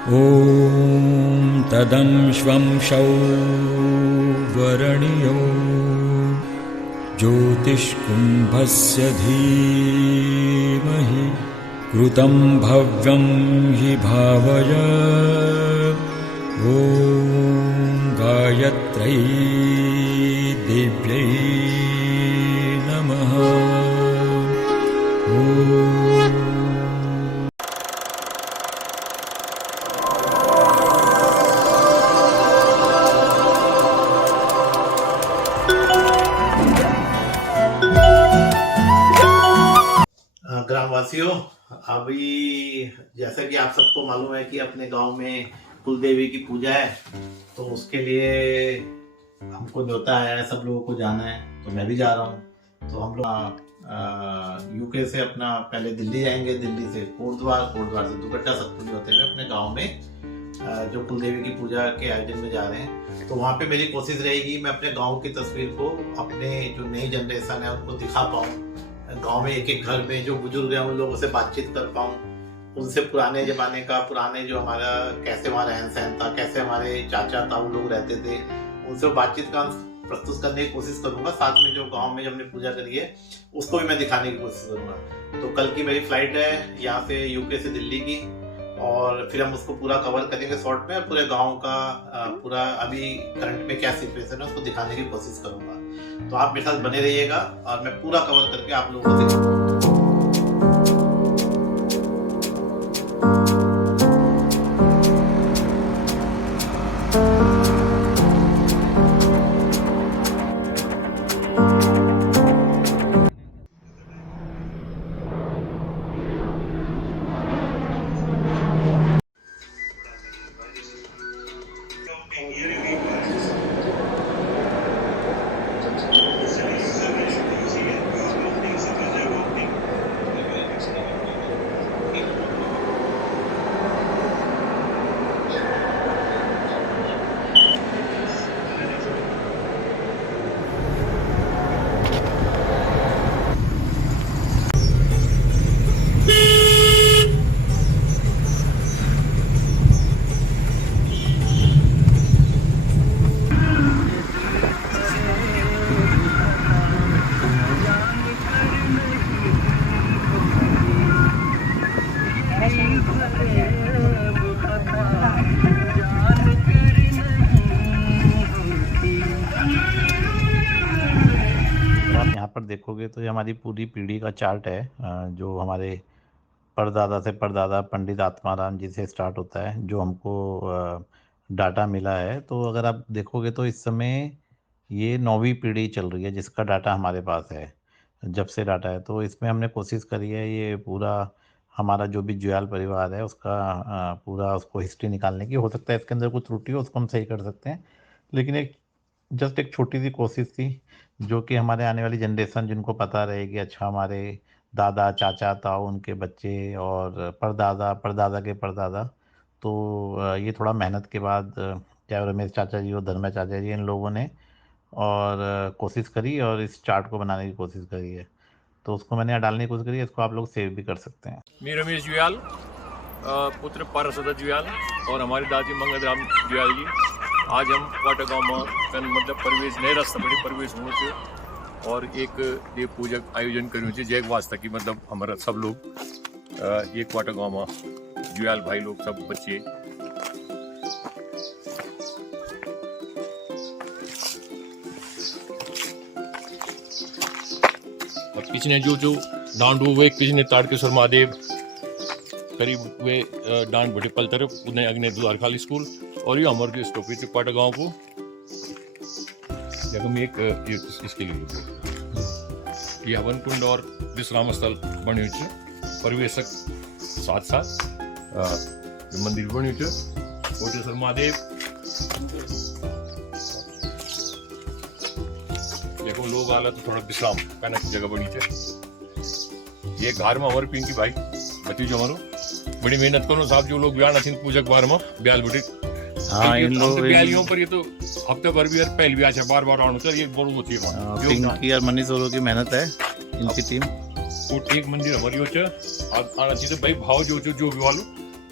ॐ तदंश्वं शौ वरणियो ज्योतिष्कुम्भस्य धीमहि कृतं भव्यं हि भावय। ॐ गायत्र्यै देव्यै नमः। ग्रामवासियों, अभी जैसा कि आप सबको मालूम है कि अपने गांव में कुल देवी की पूजा है, तो उसके लिए हमको न्योता आया है, सब लोगों को जाना है, तो मैं भी जा रहा हूँ। तो हम लोग यूके से अपना पहले दिल्ली जाएंगे, दिल्ली से कोटद्वार, कोटद्वार से दुपट्टा सतपुली होते हुए अपने गाँव में जो कुल देवी की पूजा के आयोजन में जा रहे हैं। तो वहाँ पे मेरी कोशिश रहेगी मैं अपने गाँव की तस्वीर को अपने जो नई जनरेशन है उनको दिखा पाऊँ, गांव में एक एक घर में जो बुजुर्ग हैं उन लोगों से बातचीत कर पाऊँ, उनसे पुराने जमाने का, पुराने जो हमारा कैसे वहाँ रहन सहन था, कैसे हमारे चाचा ताऊ लोग रहते थे, उनसे बातचीत का प्रस्तुत करने की कोशिश करूंगा। साथ में जो गांव में जब हमने पूजा करी है उसको भी मैं दिखाने की कोशिश करूंगा। तो कल की मेरी फ्लाइट है यहाँ से यूके से दिल्ली की, और फिर हम उसको पूरा कवर करेंगे शॉर्ट में, और पूरे गाँव का पूरा अभी करंट में क्या सिचुएशन है उसको दिखाने की कोशिश करूंगा। तो आप मेरे साथ बने रहिएगा और मैं पूरा कवर करके आप लोगों को दिखाऊंगा। यहाँ पर देखोगे तो ये हमारी पूरी पीढ़ी का चार्ट है, जो हमारे परदादा से परदादा पंडित आत्माराम जी से स्टार्ट होता है, जो हमको डाटा मिला है। तो अगर आप देखोगे तो इस समय ये 9वीं पीढ़ी चल रही है जिसका डाटा हमारे पास है, जब से डाटा है। तो इसमें हमने कोशिश करी है ये पूरा हमारा जो भी जुयाल परिवार है उसका पूरा उसको हिस्ट्री निकालने की। हो सकता है इसके अंदर कुछ त्रुटि हो, उसको हम सही कर सकते हैं, लेकिन एक जस्ट एक छोटी सी कोशिश थी जो कि हमारे आने वाली जनरेशन जिनको पता रहेगी, अच्छा हमारे दादा चाचा ताऊ उनके बच्चे और परदादा परदादा के परदादा। तो ये थोड़ा मेहनत के बाद चाहे रमेश चाचा जी और धर्मा चाचा जी इन लोगों ने और कोशिश करी और इस चार्ट को बनाने की कोशिश करी है। तो उसको मैंने यहाँ डालने की कोशिश करी है, इसको आप लोग सेव भी कर सकते हैं। मैं रमेश जुयाल, पुत्र पारसदा जुयाल और हमारी दादी मंगलराम जुयाल जी। आज हम क्वाटा गाँव में मतलब परिवेश नए रास्ता बड़े परिवेश होने से और एक देव पूजक आयोजन करूँ जय वास्ता की, मतलब हमारा सब लोग एक क्वाटा गाँव में जुयाल भाई लोग सब बच्चे और पिछले जो डांड हुए पिछले ताड़केश्वर महादेव करीब वे डांड भटे पल तरफ उन्हें अग्नि द्वारखाली स्कूल, और ये हमारे स्टॉपेज क्वाटा गाँव को जगह में एक इसके लिए ये हवन कुंड और विश्राम स्थल बने हुए परिवेशक साथ साथ मंदिर बने हुए कोटेश्वर महादेव। देखो लोग आला तो थोड़ा विश्राम करने की जगह बनी है। ये घर में हमारे पिंकी भाई भतीजो हमारो बड़ी मेहनत करो साहब, जो लोग ब्याह नथिन पूजक बार में ब्याल बुटी। हाँ इन लोग ब्यालियों पर ये तो हफ्ते भर भी यार पहली भी अच्छा बार बार आना सर, ये बहुत होती है पिंकी और मनीष औरों की मेहनत है इनकी टीम। वो एक मंदिर हमारी हो आना चाहिए भाई, भाव जो भी वालो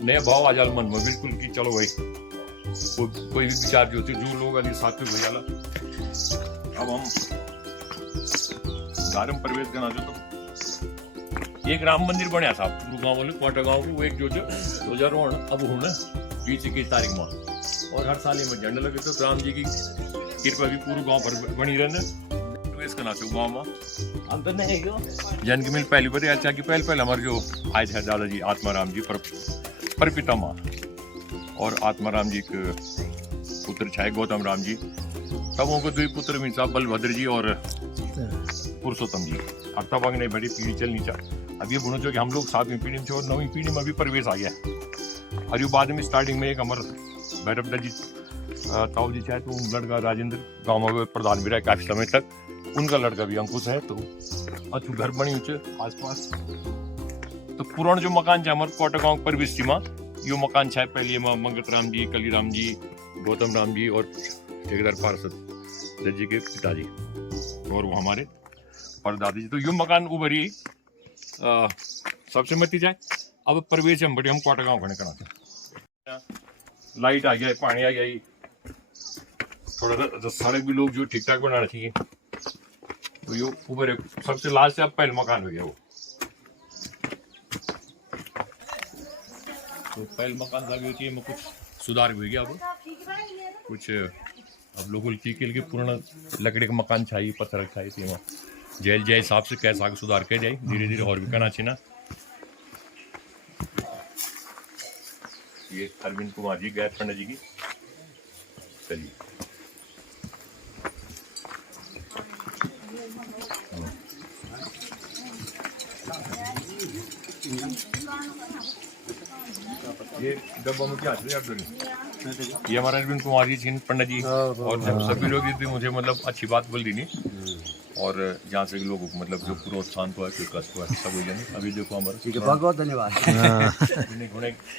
नया भाव आ जाला मन में बिल्कुल कि चलो भाई कोई भी विचार जो थे जो लोग अली साथ में हो जाला। अब हम घर में प्रवेश करना जो तो एक राम मंदिर बनया था पूरे गाँव वाले कोटा गाँव को एक जो 2000 अब हूँ ना 20-21 तारीख में और हर साल में झंडा लगे तो राम जी की कृपा भी पूरे गाँव पर बनी रहने प्रवेश करना चाहिए गाँव में अंतर नहीं क्यों जन की मिल पहली बार अच्छा कि पहले हमारे जो आए थे दादाजी आत्माराम जी पर पितामह और आत्माराम जी के पुत्र छाए गौतम राम जी तब उनको दो पुत्र मिल साहब बलभद्र जी और पुरुषोत्तम जी अब तब अगने बड़ी पीढ़ी चलनी चाहिए। अब ये बोलो जो कि हम लोग 7वीं पीढ़ी में थे और 9वीं पीढ़ी में भी प्रवेश आ गया और ये बाद में स्टार्टिंग में एक हमारे भैरव जी ताऊ जी चाहे तो उन लड़का राजेंद्र गाँव में प्रधान भी रहा काफी समय तक उनका लड़का भी अंकुश है तो अच्छू घर बनी ऊंचे आसपास तो पुराना जो मकान है हमारे कोटा गाँव प्रवेश सीमा यो मकान है पहले मंगत राम जी कलीराम जी गौतम राम जी और ठेकेदार पार्षद जी के पिताजी और वो हमारे परदादी जी तो यो मकान उभरी सबसे मती जाए अब प्रवेश हम बड़े हम कोटा गाँव खड़े करा लाइट आ गया पानी आ गया थोड़ा सड़क भी लोग जो ठीक ठाक बनाना चाहिए तो यो ऊपर सबसे लास्ट से अब पहले मकान हो गया वो तो पहले मकान लगे चाहिए में कुछ सुधार भी हो गया अब कुछ अब लोगों के पुराना लकड़ी का मकान चाहिए पत्थर चाहिए थी वहाँ जेल जय हिसाब से कैसा सुधार कर जाए धीरे धीरे और भी करना चाहिए ना। ये अरविंद कुमार जी गैर पंडित जी की चलिए ये डब्बा में क्या ये हमारा अरविंद कुमार जी सिंह पंडित जी और जब सभी लोग भी मुझे मतलब अच्छी बात बोल दी नहीं और जहाँ से लोगों को मतलब जो प्रोत्साहन हुआ है कष्ट हुआ सब हो जाए अभी देखो हमारा बहुत बहुत धन्यवाद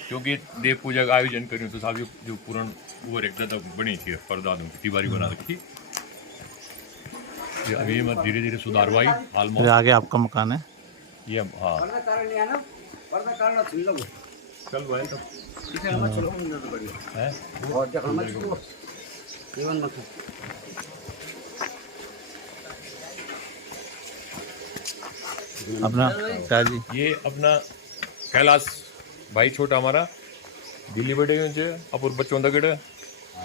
क्योंकि देव पूजा का आयोजन करें तो साहब जो पुरान वो एक दादा बनी थी परदादों की तिवारी बना रखी अभी मैं धीरे धीरे सुधार हुआ हाल में आगे आपका मकान है ये हाँ चल हुआ है तब अपना क्या जी ये अपना कैलाश भाई छोटा हमारा दिल्ली बड़े अपुर बच्चों का गढ़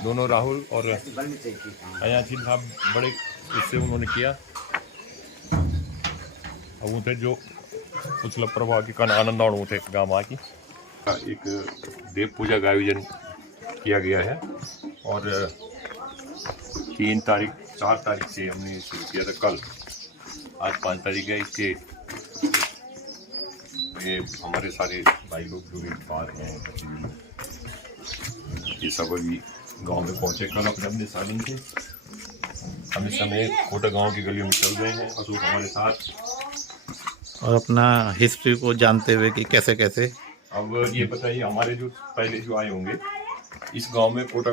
दोनों राहुल और अयाची साहब बड़े इससे उन्होंने किया अब वो थे जो कुछ प्रभाव की कन आनंद और थे गाँव की एक देव पूजा का आयोजन किया गया है और 4 तारीख से हमने शुरू किया था कल आज 5 तारीख है इसके ये हमारे सारे भाई लोग जो भी पार हैं ये सब अभी गांव में पहुंचे कल अपने अपने साधन से हम इस समय कोटा गांव की गलियों में चल रहे हैं अशोक हमारे साथ और अपना हिस्ट्री को जानते हुए कि कैसे कैसे अब ये बताइए हमारे जो पहले जो आए होंगे इस गांव में कोटा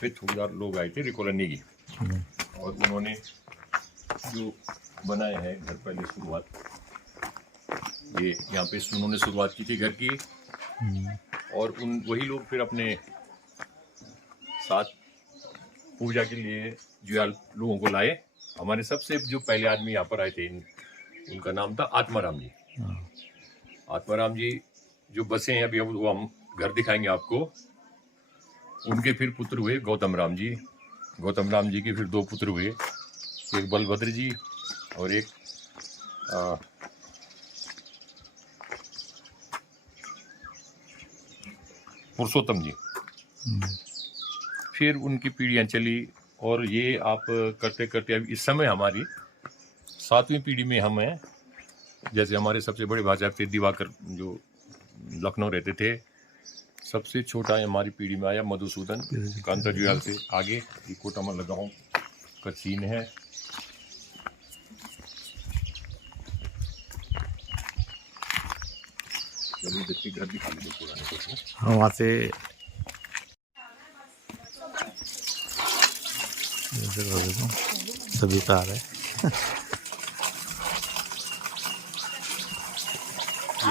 पे ठुकदार लोग आए थे रिकोलनी की और उन्होंने जो बनाया है घर पहले शुरुआत ये यहाँ पे उन्होंने शुरुआत की थी घर की और उन वही लोग फिर अपने साथ पूजा के लिए जो लोगों को लाए हमारे सबसे जो पहले आदमी यहाँ पर आए थे उनका नाम था आत्माराम जी। आत्माराम जी जो बसे हैं अभी वो हम घर दिखाएंगे आपको उनके फिर पुत्र हुए गौतम राम जी के फिर 2 पुत्र हुए एक बलभद्र जी और एक पुरुषोत्तम जी फिर उनकी पीढ़ियां चली और ये आप करते करते अब इस समय हमारी 7वीं पीढ़ी में हम हैं जैसे हमारे सबसे बड़े भाई थे दिवाकर जो लखनऊ रहते थे सबसे छोटा हमारी पीढ़ी में आया मधुसूदन कांताजुयाल से आगे ये कोटा में लगाऊं का सीन है चलिए घर दिखा लीजिए पुराने को वहाँ से सभी कार है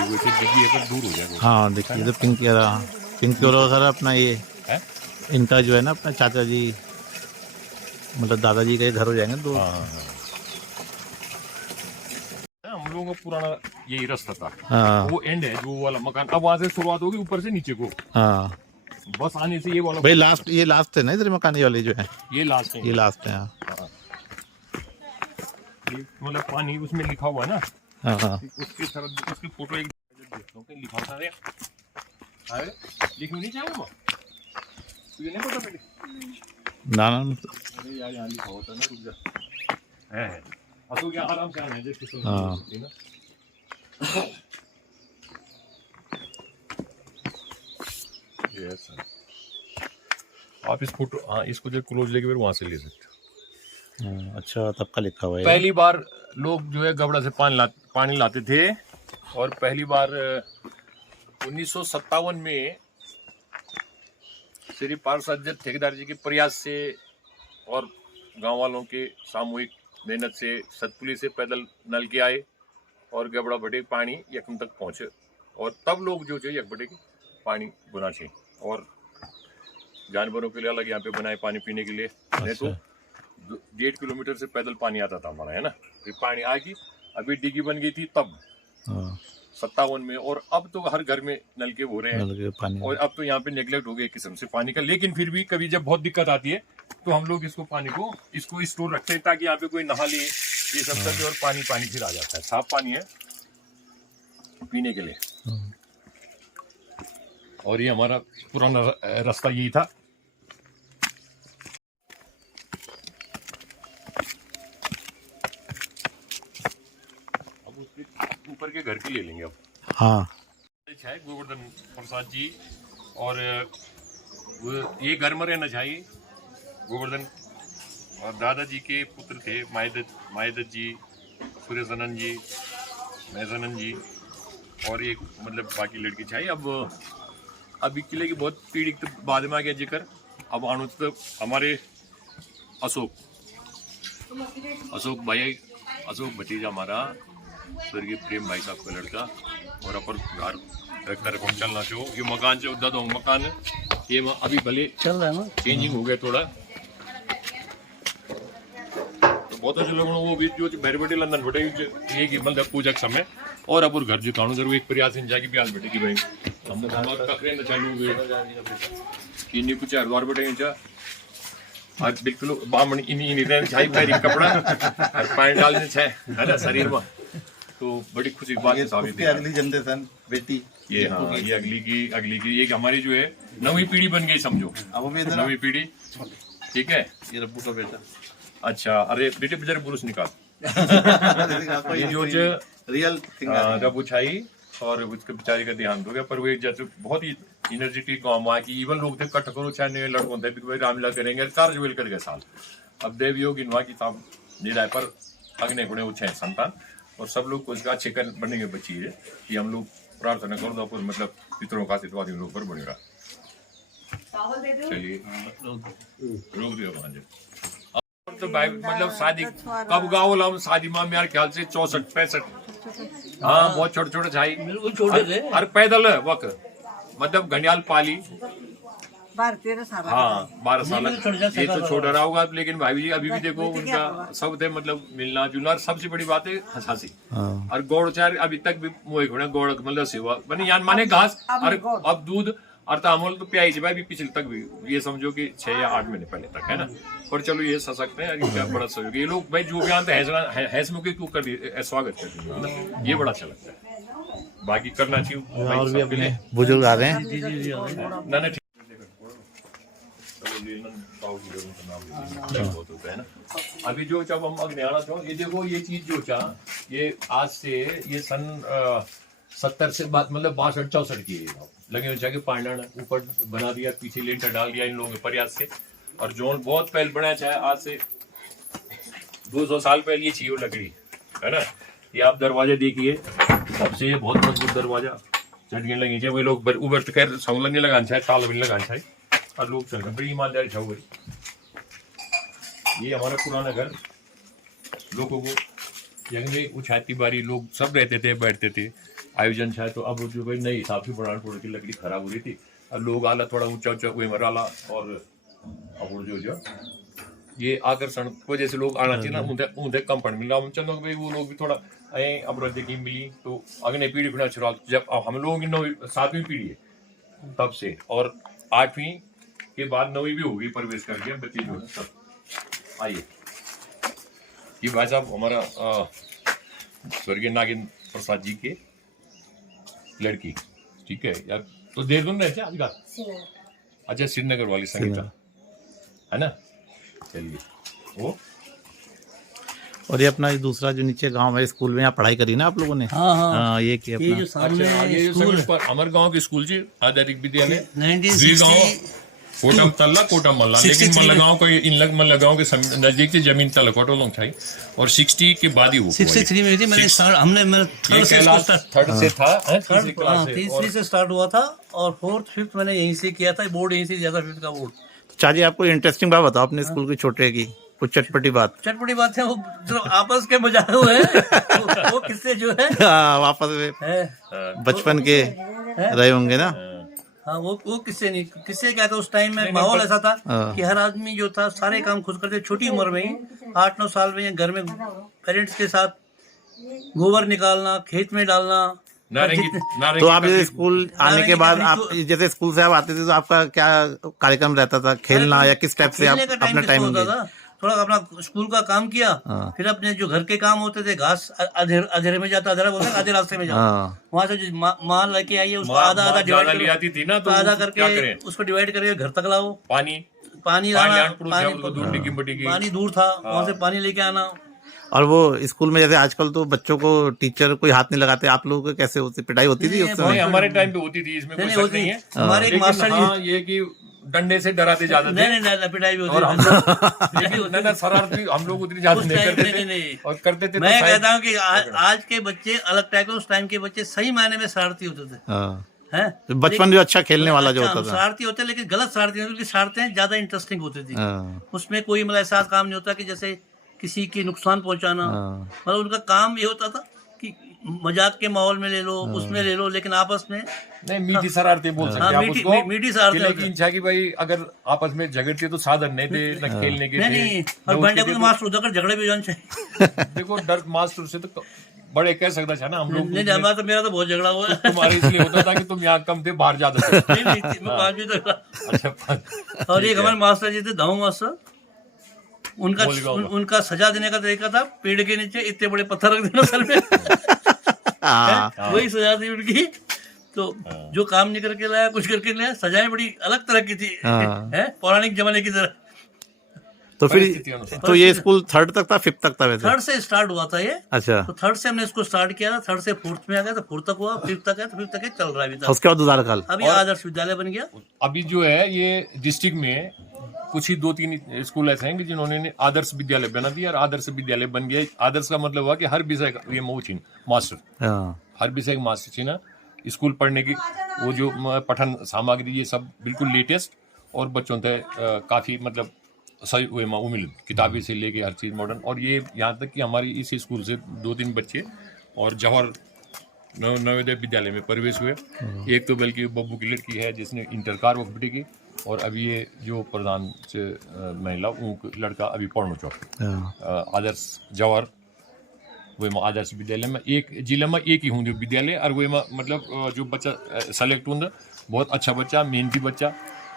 वैसे डिग्गी अगर दूर हो जाएगा। हाँ देखिए, तो पिंक और सर अपना ये है? इनका जो है ना, अपना चाचा जी मतलब दादाजी का घर हो जाएंगे तो। हाँ। हम लोगों का पुराना यही रास्ता था। हाँ वो एंड है जो वाला मकान, अब वहां से शुरुआत होगी ऊपर से नीचे को, हाँ बस आने से ये वाला भाई लास्ट, ये लास्ट है ना इधर मकान वाले जो है, ये लास्ट है। ये लास्ट है। हाँ ये मतलब पानी उसमें लिखा हुआ है ना, हाँ हाँ उसके तरफ उसकी फोटो एक देखता हूँ लिखा होता है। अरे लिखनी नहीं चाहिए वो, तुझे नहीं पता बेटे? ना अरे यार यहाँ लिखा होता है ना, रुक जा है तो क्या आराम से आना है जैसे हाँ। ना। यस आप इस फोटो, हाँ इसको जो क्लोज लेके फिर वहां से ले सकते हो। हाँ, अच्छा तब का लिखा हुआ है। पहली बार लोग जो है गबड़ा से पानी लाते थे, और पहली बार 1957 में श्री पार्षद ठेकेदार जी के प्रयास से और गांव वालों के सामूहिक मेहनत से सतपुली से पैदल नल के आए और गबड़ा बटे पानी यकम तक पहुंचे, और तब लोग जो है यकबटे के पानी बुना छे, और जानवरों के लिए अलग यहाँ पे बनाए पानी पीने के लिए। नहीं तो 1.5 किलोमीटर से पैदल पानी आता था हमारा, है ना। फिर पानी आएगी, अभी डिग्गी बन गई थी तब 57 में, और अब तो हर घर में नलके हो रहे हैं पानी। और अब तो यहाँ पे नेग्लेक्ट हो गया किस्म से पानी का। लेकिन फिर भी कभी जब बहुत दिक्कत आती है तो हम लोग इसको पानी को इसको स्टोर रखते हैं ताकि यहाँ पे कोई नहा ले, ये सब करके, और पानी फिर आ जाता है। साफ पानी है पीने के लिए। और ये हमारा पुराना रास्ता यही था। अब उसके ऊपर के घर की ले लेंगे अब। हाँ है गोवर्धन प्रसाद जी, और वो ये घर में रहना चाहिए। गोवर्धन और दादाजी के पुत्र थे मायदत जी, सूर्यसनन जी, महसनन जी, और एक मतलब बाकी लड़की चाहिए। अब किले की बहुत पीढ़ी तो बाद में आ गया जिक्र। अब आनु तो हमारे अशोक भतीजा हमारा स्वर्गीय प्रेम भाई साहब का लड़का, और अपन घर तरफ हम चलना चाहो। ये मकान से उदा दो मकान है, ये अभी भले चल रहा है ना, चेंजिंग हो गया थोड़ा, तो बहुत अच्छे लोगों वो भी जो बैर बेटे लंदन बेटे ये कि मतलब पूजा के समय, और अब घर जो कानू जरूर एक प्रयास इन जाके ब्याज बेटे की भाई हम ककरे न चालू हुए कि नहीं कुछ हरद्वार बेटे इंचा आज बिल्कुल बामण इन रहने चाहिए पैरी कपड़ा और पैंट डालने चाहिए, है ना, शरीर में। तो बड़ी खुशी की बात है साहब। अगली जनरेशन बेटी ये हाँ, ये अगली की एक हमारी जो है नवी पीढ़ी बन गई समझो, नवी पीढ़ी। ठीक है, ये रब्बू का बेटा। अच्छा, अरे बेटे बेचारे पुरुष निकाल ये जो रियल रबू छाई, और उसके बेचारे का ध्यान हो गया। पर वो जैसे बहुत ही एनर्जेटिक गाँव में की इवन लोग थे कट करो चाहे लड़कों थे भाई रामलीला करेंगे कार्य वेल कर गए साल। अब देव योग इनवा की ताब निराय पर अग्नि गुणे उच्छे संतान, और सब लोग को इसका अच्छे कर बनेंगे बच्ची है कि हम लोग प्रार्थना करो तो मतलब पितरों का आशीर्वाद इन लोग पर बनेगा। चलिए रोक दिया भांजे। तो भाई मतलब शादी कब गाँव हम शादी में मेरे ख्याल से 64-65, हाँ बहुत छोटे छोटे छाई और पैदल वक्त मतलब घंडियाल पाली 12-13 साल। हाँ 12 साल ये तो छोटा रहा होगा, लेकिन भाई जी अभी भी देखो उनका सब थे मतलब मिलना जुलना, और सबसे बड़ी बात है हंसी। और गौड़ चार अभी तक भी मोए घोड़े गौड़ मतलब सेवा बनी यान माने घास, और अब दूध और तामोल तो प्याई भाई भी पिछले तक भी ये समझो कि 6 या 8 महीने पहले तक, है ना। और चलो ये सशक्त है, क्या बड़ा सहयोग ये लोग भाई जो भी आते हैस मुके क्यों कर दिए, स्वागत कर दिए, ये बड़ा अच्छा लगता है। बाकी करना चाहिए और भी अपने बुजुर्ग आ रहे हैं। ना ठीक है ना। अभी जो जब हम अग्नियाना छो ये देखो ये चीज जो चा ये आज से ये सन 70 से बाद मतलब 62-64 की लगे हो जाके पांडाण ऊपर बना दिया, पीछे लेंटर डाल दिया इन लोगों के प्रयास से। और जोन बहुत पहले बनाया चाहे आज से 200 साल पहले ये चाहिए लकड़ी, है ना। ये आप दरवाजे देखिए सबसे बहुत मजबूत दरवाजा चटने लगी चाहिए, वो लोग उबर तो खैर संलग्न नहीं लगाना चाहिए, ताल भी लगाना चाहिए, और लोग चल बड़ी ईमानदारी छा हुई। ये हमारा पुराना घर, लोगों को यंग में उछाती बारी लोग सब रहते थे बैठते थे, आयोजन है। तो अब जो भाई नए हिसाब से पुराण पुराण की लकड़ी खराब हो रही थी, अब लोग आला थोड़ा ऊंचा ऊंचा कोई मराला, और अब जो ये आकर्षण की वजह से लोग आना चाहिए ना, उन्हें कम पड़ मिला। हम चंदो भाई वो लोग भी थोड़ा अब देखी मिली, तो अगले पीढ़ी फिर शुरुआत जब हम लोगों की 7वीं पीढ़ी है तब से, और 8वीं के बाद 9वीं भी होगी प्रवेश करके बच्चे जो है सब। आइए ये भाई साहब हमारा स्वर्गीय नागेंद्र प्रसाद जी के लड़की, ठीक है यार। तो देहरादून रहते हैं आजकल, अच्छा श्रीनगर वाली संगीता है ना। चलिए वो, और ये अपना दूसरा जो नीचे गांव है, स्कूल में यहाँ पढ़ाई करी ना आप लोगों ने? हाँ, ये किया अपना। जो सामने ये स्कूल पर हमारे गांव के स्कूल जी आधारिक विद्यालय 1960 कोटम तल्ला कोटम मल्ला, लेकिन मल्लागांव को इन मल्लागांव के नजदीक से जमीन तल्ला कोटो लोग था, और 60 के बाद ही वो 63 में थी। मैंने हमने मेरा थर्ड से था, तीसरी से स्टार्ट हुआ था, और 4th 5th मैंने यहीं से किया था। बोर्ड यहीं से दिया था, 5th का बोर्ड। चाची आपको इंटरेस्टिंग बात बताओ अपने स्कूल की छोटे की, कुछ चटपटी बात। चटपटी बात है वो जो आपस के मजाक हुए हैं, वो किससे जो है वापस में बचपन के रहे होंगे ना। हाँ, वो किससे नहीं, किससे क्या था उस टाइम में माहौल ऐसा था कि हर आदमी जो था सारे काम खुद करते। छोटी उम्र में ही 8-9 साल में घर में पेरेंट्स के साथ गोबर निकालना, खेत में डालना। तो आप जैसे स्कूल आने के बाद, आप जैसे स्कूल से आप आते थे तो आपका क्या कार्यक्रम रहता था, खेलना या किस टाइप से आप अपना टाइम होता था? थोड़ा अपना स्कूल का काम किया, फिर अपने जो घर के काम होते थे, घास अधेरे में जाता, अधेरा बोलते आधे रास्ते में जाता, वहां से जो माल लेके आइए उसको आधा डिवाइड आती थी ना, तो आधा करके उसको डिवाइड करके घर तक लाओ। पानी दूर था, वहां से पानी लेके आना। और वो स्कूल में जैसे आजकल तो बच्चों को टीचर कोई हाथ नहीं लगाते, आप लोगों को कैसे होती पिटाई होती थी उस समय? हमारे टाइम पे होती थी, इसमें कोई शक नहीं है। हमारे एक मास्टर जी ये कि डंडे से डराते जाते थे, नहीं पिटाई भी होती और हम शरारती हम लोग उतनी ज्यादा नहीं करते थे, और करते थे। मैं कहता हूँ कि आज के बच्चे अलग टाइप के, उस टाइम के बच्चे सही मायने में शरारती होते थे। हैं बचपन जो अच्छा खेलने वाला जो होता था, शरारती होते, लेकिन गलत शरारती होती, क्योंकि शरारतें ज्यादा इंटरेस्टिंग होती थी। उसमें कोई मतलब ऐसा काम नहीं होता कि जैसे किसी की नुकसान पहुंचाना, मतलब उनका काम ये होता था कि मजाक के माहौल में ले लो, उसमें ले लो, लेकिन आपस में नहीं मीठी शरारतें बोल सकते हैं आप उसको, मीठी शरारतें। लेकिन था कि भाई अगर आपस में झगड़ते तो साधन नहीं थे न खेलने के। नहीं, और बंडे को मास्टर उधर झगड़े भी जाने चाहिए। देखो डर मास्टर से तो बड़े कह सकता था ना हम लोग। नहीं, हमारा तो मेरा तो बहुत झगड़ा हुआ है। तुम्हारे इसलिए होता था कि तुम यहाँ कम थे, बाहर जाते थे। नहीं, मैं 5वीं तक। अच्छा, और एक हमारे मास्टर जी थे, दाऊ मास्टर, उनका सजा देने का तरीका था पेड़ के नीचे इतने बड़े पत्थर रख देना सर में। वही सजा थी उनकी। तो जो काम नहीं करके लाया, कुछ करके लाया, सजाएं बड़ी अलग तरह की थी, पौराणिक जमाने की तरह। तो फिर तो ये स्कूल 3rd तक था, 5th तक था? वैसे 3rd से स्टार्ट हुआ था ये। अच्छा, तो 3rd से हमने इसको स्टार्ट किया था, 3rd से 4th में आ गया, तो 4th तक हुआ, 5th तक है, तो 5th तक चल रहा है अभी तक। उसके बाद दुधारकाल अभी आदर्श विद्यालय बन गया। अभी जो है ये डिस्ट्रिक्ट में कुछ ही 2-3 स्कूल ऐसे हैं कि जिन्होंने आदर्श विद्यालय बना दिया, और आदर्श विद्यालय बन गया। आदर्श का मतलब हुआ कि हर विषय का ये मऊचिन मास्टर, हर विषय का मास्टर छीना, स्कूल पढ़ने की वो जो पठन सामग्री ये सब बिल्कुल लेटेस्ट, और बच्चों तक काफ़ी मतलब सही हुए उम्मीद किताबें से लेके हर चीज़ मॉडर्न। और ये यहाँ तक कि हमारी इस स्कूल से 2-3 बच्चे और जवाहर नवोदय विद्यालय में प्रवेश हुए। एक तो बल्कि बब्बू की लड़की है जिसने इंटरकार वक्त की, और अभी ये जो प्रधान से महिला वो लड़का अभी पढ़ना चौक आदर्श जवाहर वो आदर्श विद्यालय में एक जिले में एक ही हूँ जो विद्यालय, और वो मतलब जो बच्चा सेलेक्ट होंगे बहुत अच्छा बच्चा, मेहनती बच्चा,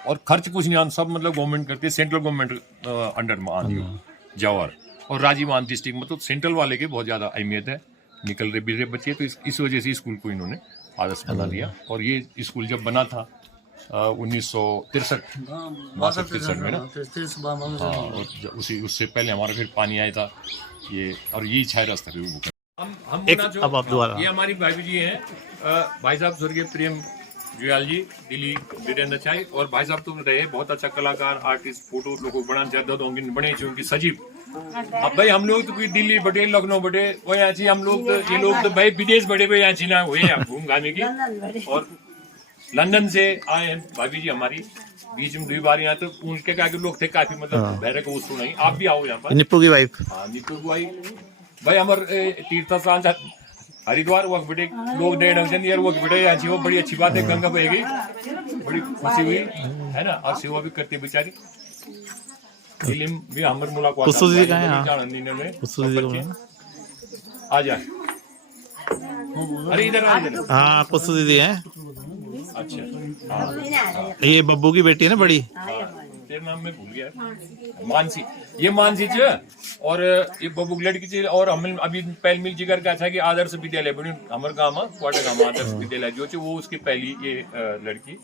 और खर्च कुछ नहीं आन, सब मतलब गवर्नमेंट करती है, सेंट्रल गवर्नमेंट अंडर में आनी जवाहर। और राजीव गांधी डिस्ट्रिक्ट में तो सेंट्रल वाले की बहुत ज़्यादा अहमियत है, निकल रहे बिगड़े बच्चे, तो इस वजह से स्कूल को इन्होंने आदर्श बना दिया। और ये स्कूल जब बना था 1963 में ना, हाँ, और उससे पहले हमारा फिर पानी आया था ये, और यही छाया रास्ता फिर हम अब आप दोबारा। ये हमारी भाई जी हैं, भाई साहब स्वर्गीय प्रेम जुयाल जी, दिल्ली वीरेंद्र चाय। और भाई साहब तुम रहे बहुत अच्छा कलाकार, आर्टिस्ट, फोटो लोगों बनाना चाहते हो बने उनकी सजीव। अब भाई हम लोग तो कोई दिल्ली बटे, लखनऊ बटे, वो यहाँ छी हम लोग, तो ये लोग तो भाई विदेश बड़े भाई यहाँ छी ना हुए घूम घामे की, और लंदन से आए हैं भाभी जी हमारी, बीच में 2 बार यहाँ, तो उनके क्या लोग थे काफी मतलब बहरे को सुनाई। आप भी आओ यहाँ पर। निप्पू की वाइफ, हाँ निप्पू की वाइफ भाई हमारे तीर्थ स्थान हरिद्वार वो बेटे लोग दे ढंग यार वो बेटे अच्छी वो बड़ी अच्छी बात है, गंगा बहेगी, बड़ी खुशी हुई है ना। और सेवा भी करती है बेचारी। फिल्म भी हमारी मुलाकात कुसुम जी का है, हाँ। में कुसुम जी का आ जाए। अरे इधर आ, इधर। हाँ कुसुम दीदी है। अच्छा हाँ। ये बब्बू की बेटी है ना बड़ी। तेरा नाम मैं भूल गया। मानसी, ये मानसी च और ये बब्बू की लड़की च। और हम अभी पहल मिल जिगर का था कि आदर्श विद्यालय बनी हमारे गाँव में, क्वार्टर गाँव में आदर्श विद्यालय जो वो उसकी पहली ये लड़की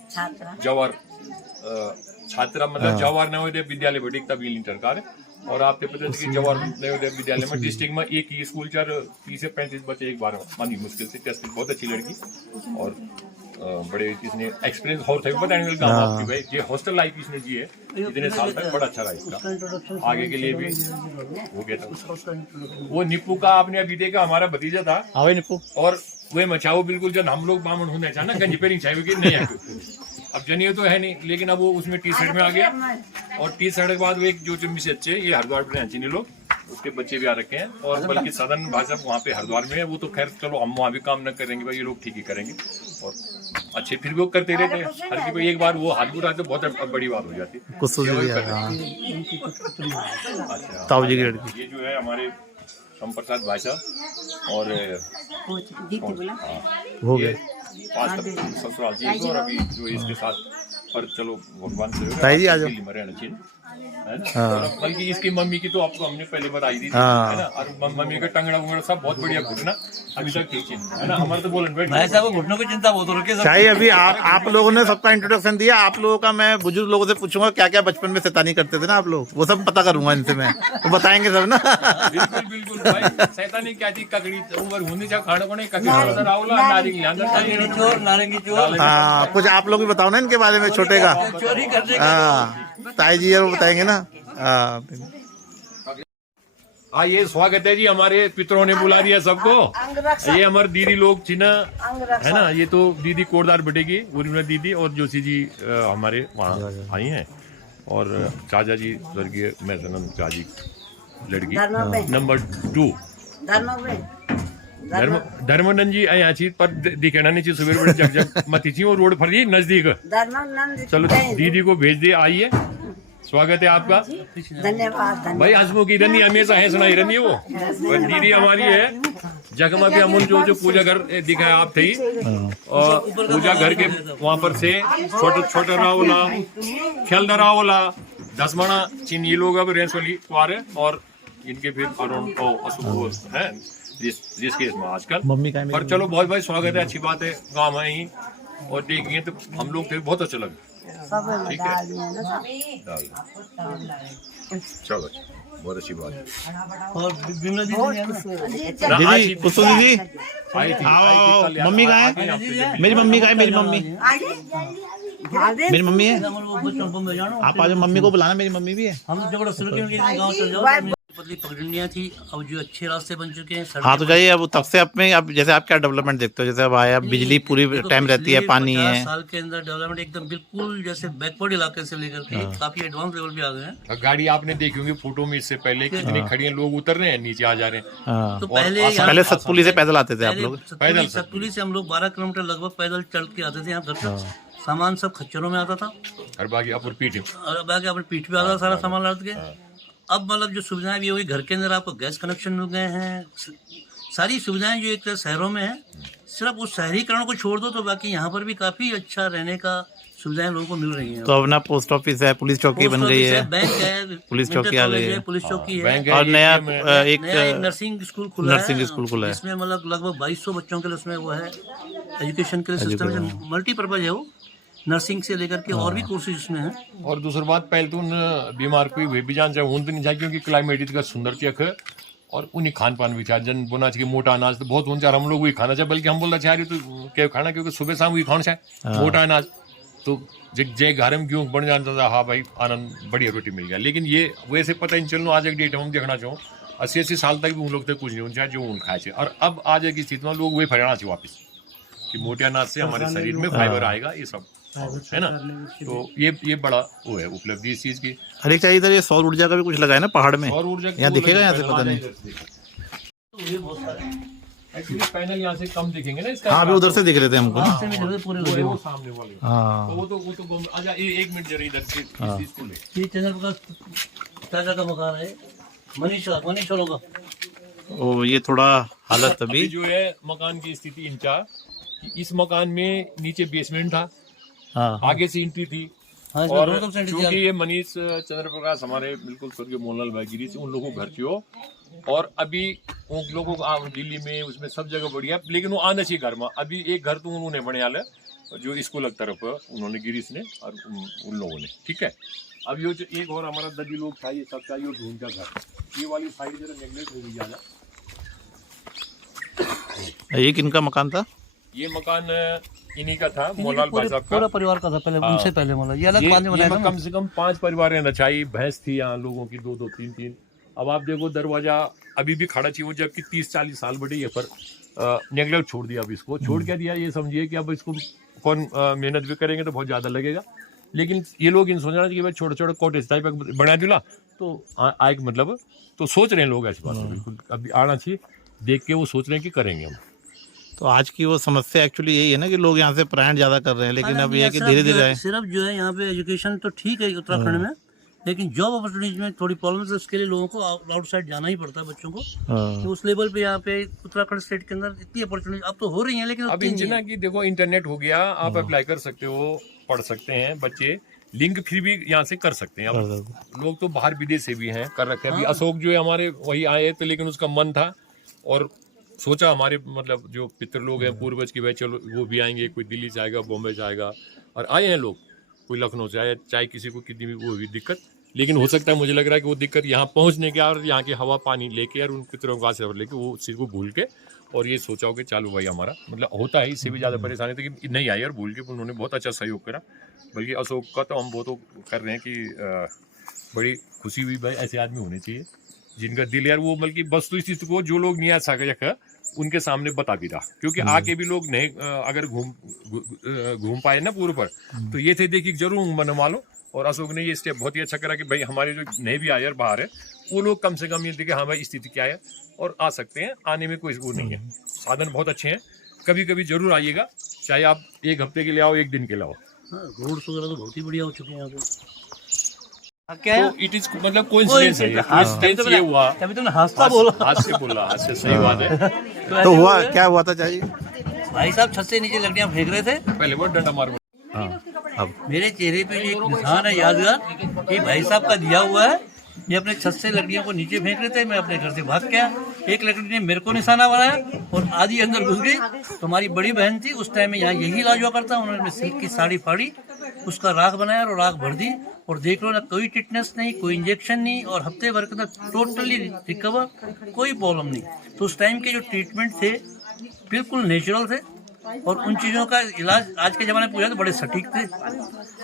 जवाहर छात्रा मतलब जवाहर नवोदय विद्यालय बड़ी तब इंटर। और आपके पता कि जवाहर नवोदय विद्यालय में डिस्ट्रिक्ट में एक ही स्कूल 30 से 35 बच्चे एक बार मानी मुश्किल से टेस्ट। बहुत अच्छी लड़की और बड़े इसने एक्सपीरियंस और बताने वाले काम आपकी भाई ये हॉस्टल लाइफ इसने जी है इतने साल तक, बड़ा अच्छा रहा इसका, आगे के लिए भी हो गया था। वो निप्पू का आपने अभी देखा, हमारा भतीजा था निप्पू, और वही मचाओ बिल्कुल जब हम लोग बामन होने चाहे ना गंजी पेरिंग चाहिए कि नहीं है। अब जनिए तो है नहीं, लेकिन अब वो उसमें टी शर्ट में आ गया। और टी शर्ट के बाद वो एक जो चुम्बी से अच्छे ये हरिद्वार पे चीनी लोग उसके बच्चे भी आ रखे हैं। और बल्कि सदन भाजपा वहाँ पे हरिद्वार में है, वो तो खैर चलो हम वहाँ भी काम न करेंगे भाई, ये लोग ठीक ही करेंगे। और अच्छे फिर भी वो करते रहते हैं हर की भाई, एक बार वो हाथ बुरा तो बहुत बड़ी बात हो जाती है। ताऊ जी की लड़की ये जो है हमारे संप्रसाद भाई साहब और हो गए ससुराल जी और अभी जो इसके साथ पर चलो भगवान से ताई जी आ जाओ। है ना। बल्कि इसकी मम्मी की तो आपको हमने पहले बताई थी है ना। और मम्मी का टंगड़ा वंगड़ा सब बहुत बढ़िया घुटना अभी तक ठीक है ना। हमारे तो बोलन भाई साहब घुटनों की चिंता बहुत हो रखी है। शाही अभी आप लोगों ने सबका इंट्रोडक्शन दिया, आप लोगों का मैं बुजुर्ग लोगों से पूछूंगा क्या क्या बचपन में शैतानी करते थे ना आप लोग, वो सब पता करूंगा इनसे मैं, तो बताएंगे सब ना। बिल्कुल बिल्कुल भाई, शैतानी क्या थी, ककड़ी उम्र होनी चाहिए खाने को नहीं, ककड़ी रावला नारंगी चोर। हाँ कुछ आप लोग भी बताओ ना इनके बारे में, छोटे का। चोरी करने का हाँ ताई जी वो बताएंगे ना। हाँ ये स्वागत है जी, हमारे पितरों ने बुला दिया सबको। ये हमारे दीदी लोग थी ना है ना, ये तो दीदी कोटदार बटेगी उर्मिला दीदी और जोशी जी हमारे वहाँ आई हैं। और चाचा जी स्वर्गीय मैसनंद चाची लड़की नंबर 2 धर्मानंद जी यहाँ छी पर दिखेना नहीं चाहिए सुबह बड़े जग मती थी वो रोड पर ही नजदीक। चलो दीदी को भेज दे, आइए स्वागत है आपका। धन्यवाद भाई हंसमुखी रनी हमेशा है सुनाई रनी वो दीदी हमारी है। जगमा भी अमूल जो पूजा घर दिखाया आप थे और पूजा घर के वहाँ पर से छोटा रावला खेलदा रावला दसमणा चीन ये लोग अब रेंसवली कुआर और इनके फिर अरुण अशोक है जिसके इसमें आजकल मम्मी का पर चलो बहुत बहुत स्वागत है, अच्छी बात है गाँव में ही। और देखिए तो हम लोग थे बहुत अच्छा लगा। ठीक है चलो बहुत अच्छी बात है। और विमला दीदी कुसुम दीदी आओ, मम्मी कहाँ है? मेरी मम्मी कहाँ है? मेरी मम्मी है। आप आ जाओ, मम्मी को बुलाना, मेरी मम्मी भी है। हम जब शुरू किए गाँव चल जाओ, पतली पगडंडियां थी, अब जो अच्छे रास्ते बन चुके हैं। हाँ तो जाइए अब तब से अब जैसे आप क्या डेवलपमेंट देखते हो, जैसे अब आया बिजली पूरी टाइम रहती है, पानी है। साल के अंदर डेवलपमेंट एकदम बिल्कुल जैसे बैकवर्ड इलाके से लेकर के काफी एडवांस लेवल पे आ गए हैं। गाड़ी आपने देखी होंगी फोटो में, इससे पहले कितनी खड़ी हैं, लोग उतर रहे हैं नीचे आ जा रहे हैं। तो पहले सतपुली से पैदल आते थे आप लोग? सतपुली से हम लोग 12 किलोमीटर लगभग पैदल चल के आते थे यहाँ घर तक। सामान सब खच्चरों में आता था और बाकी अपन पीठ पे आता था सारा सामान लाद के। अब मतलब जो सुविधाएं भी हुई, घर के अंदर आपको गैस कनेक्शन मिल गए हैं, सारी सुविधाएं जो एक शहरों में है। सिर्फ उस शहरीकरण को छोड़ दो तो बाकी यहाँ पर भी काफी अच्छा रहने का सुविधाएं लोगों को मिल रही हैं। तो अब ना पोस्ट ऑफिस है, पुलिस चौकी बन गई है, बैंक है, पुलिस चौकी आ गई है, पुलिस चौकी है, और नया एक नर्सिंग स्कूल खुला है। नर्सिंग स्कूल खुला है, इसमें मतलब लगभग 2200 बच्चों के लिए उसमें वो है एजुकेशन के लिए सिस्टम, मल्टीपर्पज है वो, नर्सिंग से लेकर के और भी कोर्सेज इसमें हैं। और दूसरी बात पहले तो बीमार कोई वे भी जान चाहे तो नहीं चाहे, क्योंकि क्लाइमेट इतना सुंदर चेक है। और उन्हीं खान पान भी चाहिए, जन बोना चाहिए मोटा अनाज तो बहुत होना, हम लोग वही खाना चाहिए, बल्कि हम बोलना चाह रहे तो क्या खाना, क्योंकि सुबह शाम वही खाना चाहिए मोटा अनाज। तो जय घर में गेहूँ बन जाता था, हाँ भाई आनंद बढ़िया रोटी मिल गया। लेकिन ये वैसे पता नहीं चलना, आज एक डेट हम देखना चाहूँ 80-80 साल तक भी उन लोग तक कुछ नहीं होना चाहिए जो उन खाए थे। और अब आज की स्थिति में लोग वही फैलाना चाहिए वापस कि मोटे अनाज से हमारे शरीर में फाइबर आएगा, ये सब है ना। तो ये बड़ा वो है उपलब्धि इस चीज की। हर एक चाहिए इधर ये सौर ऊर्जा का भी कुछ लगा है ना पहाड़ में, सौर ऊर्जा यहाँ दिखेगा यहाँ से पता नहीं। एक्चुअली पैनल यहाँ से कम दिखेंगे ना इसका। हाँ अभी उधर से दिख रहे थे हमको। रास्ते में जरूर पूरे लगे वो हुए। सामने वाले। हाँ तो वो तो आजा एक मिनट जरा इधर से इस चीज को ले। ये चैनल का चाचा का मकान है, मनीष वालों का। ओ ये थोड़ा हालत अभी अभी। जो है मकान की स्थिति इनका कि इस मकान में नीचे बेसमेंट था, हाँ आगे से एंट्री थी। हाँ, इसमें और दोनों तरफ से एंट्री चूंकि थी। ये मनीष चंद्र प्रकाश हमारे बिल्कुल स्वर्गीय मोहनलाल भाईगिरी से उन लोगों को घर थी हो, और अभी उन लोगों को दिल्ली में उसमें सब जगह बढ़िया, लेकिन वो आना चाहिए घर में। अभी एक घर तो उन्होंने बने जो स्कूल की तरफ उन्होंने गिरीश ने और उन लोगों ने, ठीक है। अब ये जो एक और हमारा ददी लोग था, ये सब चाहिए और ढूंढ का घर, ये वाली साइड जरा नेगलेक्ट हो गई ज्यादा। ये किनका मकान था? ये मकान इन्हीं का था, मोहनलाल भाई साहब का। पूरा परिवार का था पहले, हाँ। उनसे पहले मतलब ये अलग ये बाद में बनाया था ना। कम से कम 5 परिवार हैं, रचाई भैंस थी यहाँ लोगों की, 2-2 3-3। अब आप देखो दरवाजा अभी भी खड़ा चाहिए, जबकि 30-40 साल बड़ी है, पर नेगलेक्ट छोड़ दिया। अब इसको छोड़ क्या दिया, ये समझिए कि अब इसको कौन मेहनत भी करेंगे तो बहुत ज़्यादा लगेगा। लेकिन ये लोग इन सोचना कि भाई छोटे छोटे कॉटेज टाइप बना दिला तो आए, मतलब तो सोच रहे हैं लोग ऐसी बात। बिल्कुल अभी आना चाहिए, देख के वो सोच रहे हैं कि करेंगे हम। तो आज की वो समस्या एक्चुअली यही है ना कि लोग यहाँ से पलायन ज्यादा कर रहे हैं, लेकिन अब ये है कि धीरे धीरे सिर्फ जो है यहाँ पे एजुकेशन तो ठीक है उत्तराखंड में, लेकिन जॉब अपॉर्चुनिटीज में थोड़ी प्रॉब्लम है। उसके लिए लोगों को आउटसाइड जाना ही पड़ता है बच्चों को। तो उस लेवल पे यहाँ पे उत्तराखंड स्टेट के अंदर इतनी अपॉर्चुनिटी अब तो हो रही है, लेकिन अब उतनी इनसे नहीं ना है। कि देखो इंटरनेट हो गया, आप अप्लाई कर सकते हो, पढ़ सकते हैं बच्चे, लिंक फिर भी यहाँ से कर सकते हैं। अब लोग तो बाहर विदेश से भी हैं, कर रखे हैं। अभी अशोक जो है हमारे वही आए थे, लेकिन उसका मन था और सोचा हमारे मतलब जो पितर लोग हैं पूर्वज के, भाई चलो वो भी आएंगे, कोई दिल्ली से आएगा, बॉम्बे से आएगा, और आए हैं लोग, कोई लखनऊ से आए, चाहे किसी को कितनी भी वो भी दिक्कत। लेकिन हो सकता है, मुझे लग रहा है कि वो दिक्कत यहाँ पहुँचने के और यहाँ की हवा पानी लेके और उन पितरों का आशीर्वाद लेके वो उस चीज़ को भूल के और ये सोचा हो कि चालू भाई हमारा मतलब होता है, इससे भी ज़्यादा परेशानी थी कि नहीं आई और भूल के उन्होंने बहुत अच्छा सहयोग करा। बल्कि अशोक का तो हम वो तो कर रहे हैं कि बड़ी खुशी हुई, भाई ऐसे आदमी होने चाहिए जिनका दिल यार वो बल्कि वस्तु स्थिति को जो लोग नहीं आ सके उनके सामने बता भी रहा। क्योंकि आके भी लोग नहीं अगर घूम पाए ना पूर्व पर, तो ये थे देखिए जरूर बनवा लो। और अशोक ने ये स्टेप बहुत ही अच्छा करा कि भाई हमारे जो नहीं भी आए और बाहर है वो लोग कम से कम ये देखे हाँ भाई स्थिति क्या है और आ सकते हैं, आने में कोई वो नहीं है। साधन बहुत अच्छे हैं, कभी कभी जरूर आइएगा, चाहे आप 1 हफ्ते के लिए आओ, 1 दिन के लिए आओ। रोड्स वगैरह तो बहुत ही बढ़िया हो चुके हैं यहाँ पे। क्या है? तो इट इज मतलब कोइंसिडेंस है, कोइंसिडेंस ये हुआ। अभी तुमने हादसा बोला, हाथ से बोला, हाथ से सही बात है। तो हुआ क्या हुआ था चाहिए? भाई साहब छत से नीचे लकड़ियां फेंक रहे थे, पहले वो डंडा मार मेरे चेहरे पे एक निशान है यादगार, ये भाई साहब का दिया हुआ है। ये अपने छत से लकड़ियों को नीचे फेंक रहे थे, मैं अपने घर से भाग गया, एक लकड़ी ने मेरे को निशाना बनाया और आधी अंदर घुस गई। तो हमारी बड़ी बहन थी उस टाइम में, यहाँ यही इलाज हुआ करता, उन्होंने सिल्क की साड़ी फाड़ी, उसका राख बनाया और राख भर दी, और देख लो ना, कोई टिटनेस नहीं, कोई इंजेक्शन नहीं, और हफ्ते भर के अंदर टोटली रिकवर, कोई प्रॉब्लम नहीं। तो उस टाइम के जो ट्रीटमेंट थे बिल्कुल नेचुरल थे, और उन चीज़ों का इलाज आज के ज़माने में पूछा तो बड़े सटीक थे।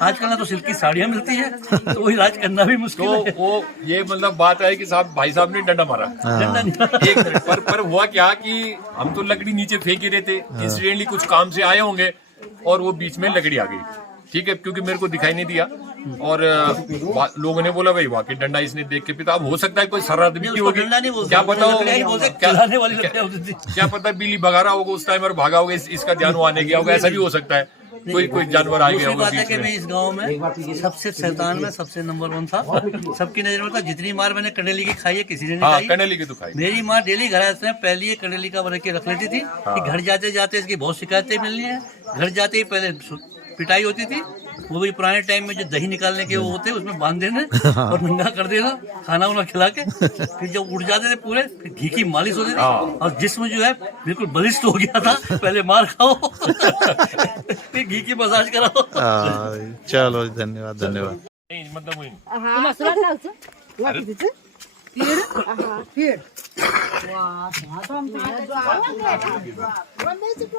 आजकल ना तो सिल्क की साड़ियाँ मिलती है, तो वो इलाज करना भी मुश्किल तो है। वो ये मतलब बात है कि साहब भाई साहब ने डंडा मारा। डंडा नहीं। एक पर हुआ क्या कि हम तो लकड़ी नीचे फेंक ही रहे थे, इंसिडेंटली कुछ काम से आए होंगे और वो बीच में लकड़ी आ गई, ठीक है, क्योंकि मेरे को दिखाई नहीं दिया। और लोगों ने बोला भाई वाकई डंडा इसने देख के पिता, अब हो सकता है कोई शरारत भी की होगी, क्या पता हो, क्या पता बिल्ली भगा रहा होगा उस टाइम और भागा होगा, इसका ध्यान वो आने गया होगा, ऐसा भी हो सकता है, कोई जानवर आ गया होगा। बात है कि मैं इस गांव में सबसे शैतान में सबसे नंबर 1 था, सबकी नजर में था। जितनी मार मैंने कंडेली की खाई है किसी ने नहीं खाई। कनेली की तो खाई। मेरी माँ डेली घर आते हैं पहले ये कंडेली का बना के रख लेती थी कि घर जाते जाते इसकी बहुत शिकायतें मिलनी है। घर जाते ही पहले पिटाई होती थी, वो भी पुराने टाइम में जो दही निकालने के वो होते उसमें बांध देना और नंगा कर देना, खाना वाना खिला के, फिर जब उठ जाते थे पूरे, फिर घी की मालिश होती थी और जिस्म जो है बिल्कुल बलिष्ठ हो गया था। पहले मार खाओ फिर घी की मसाज कराओ। चलो धन्यवाद धन्यवाद। मतलब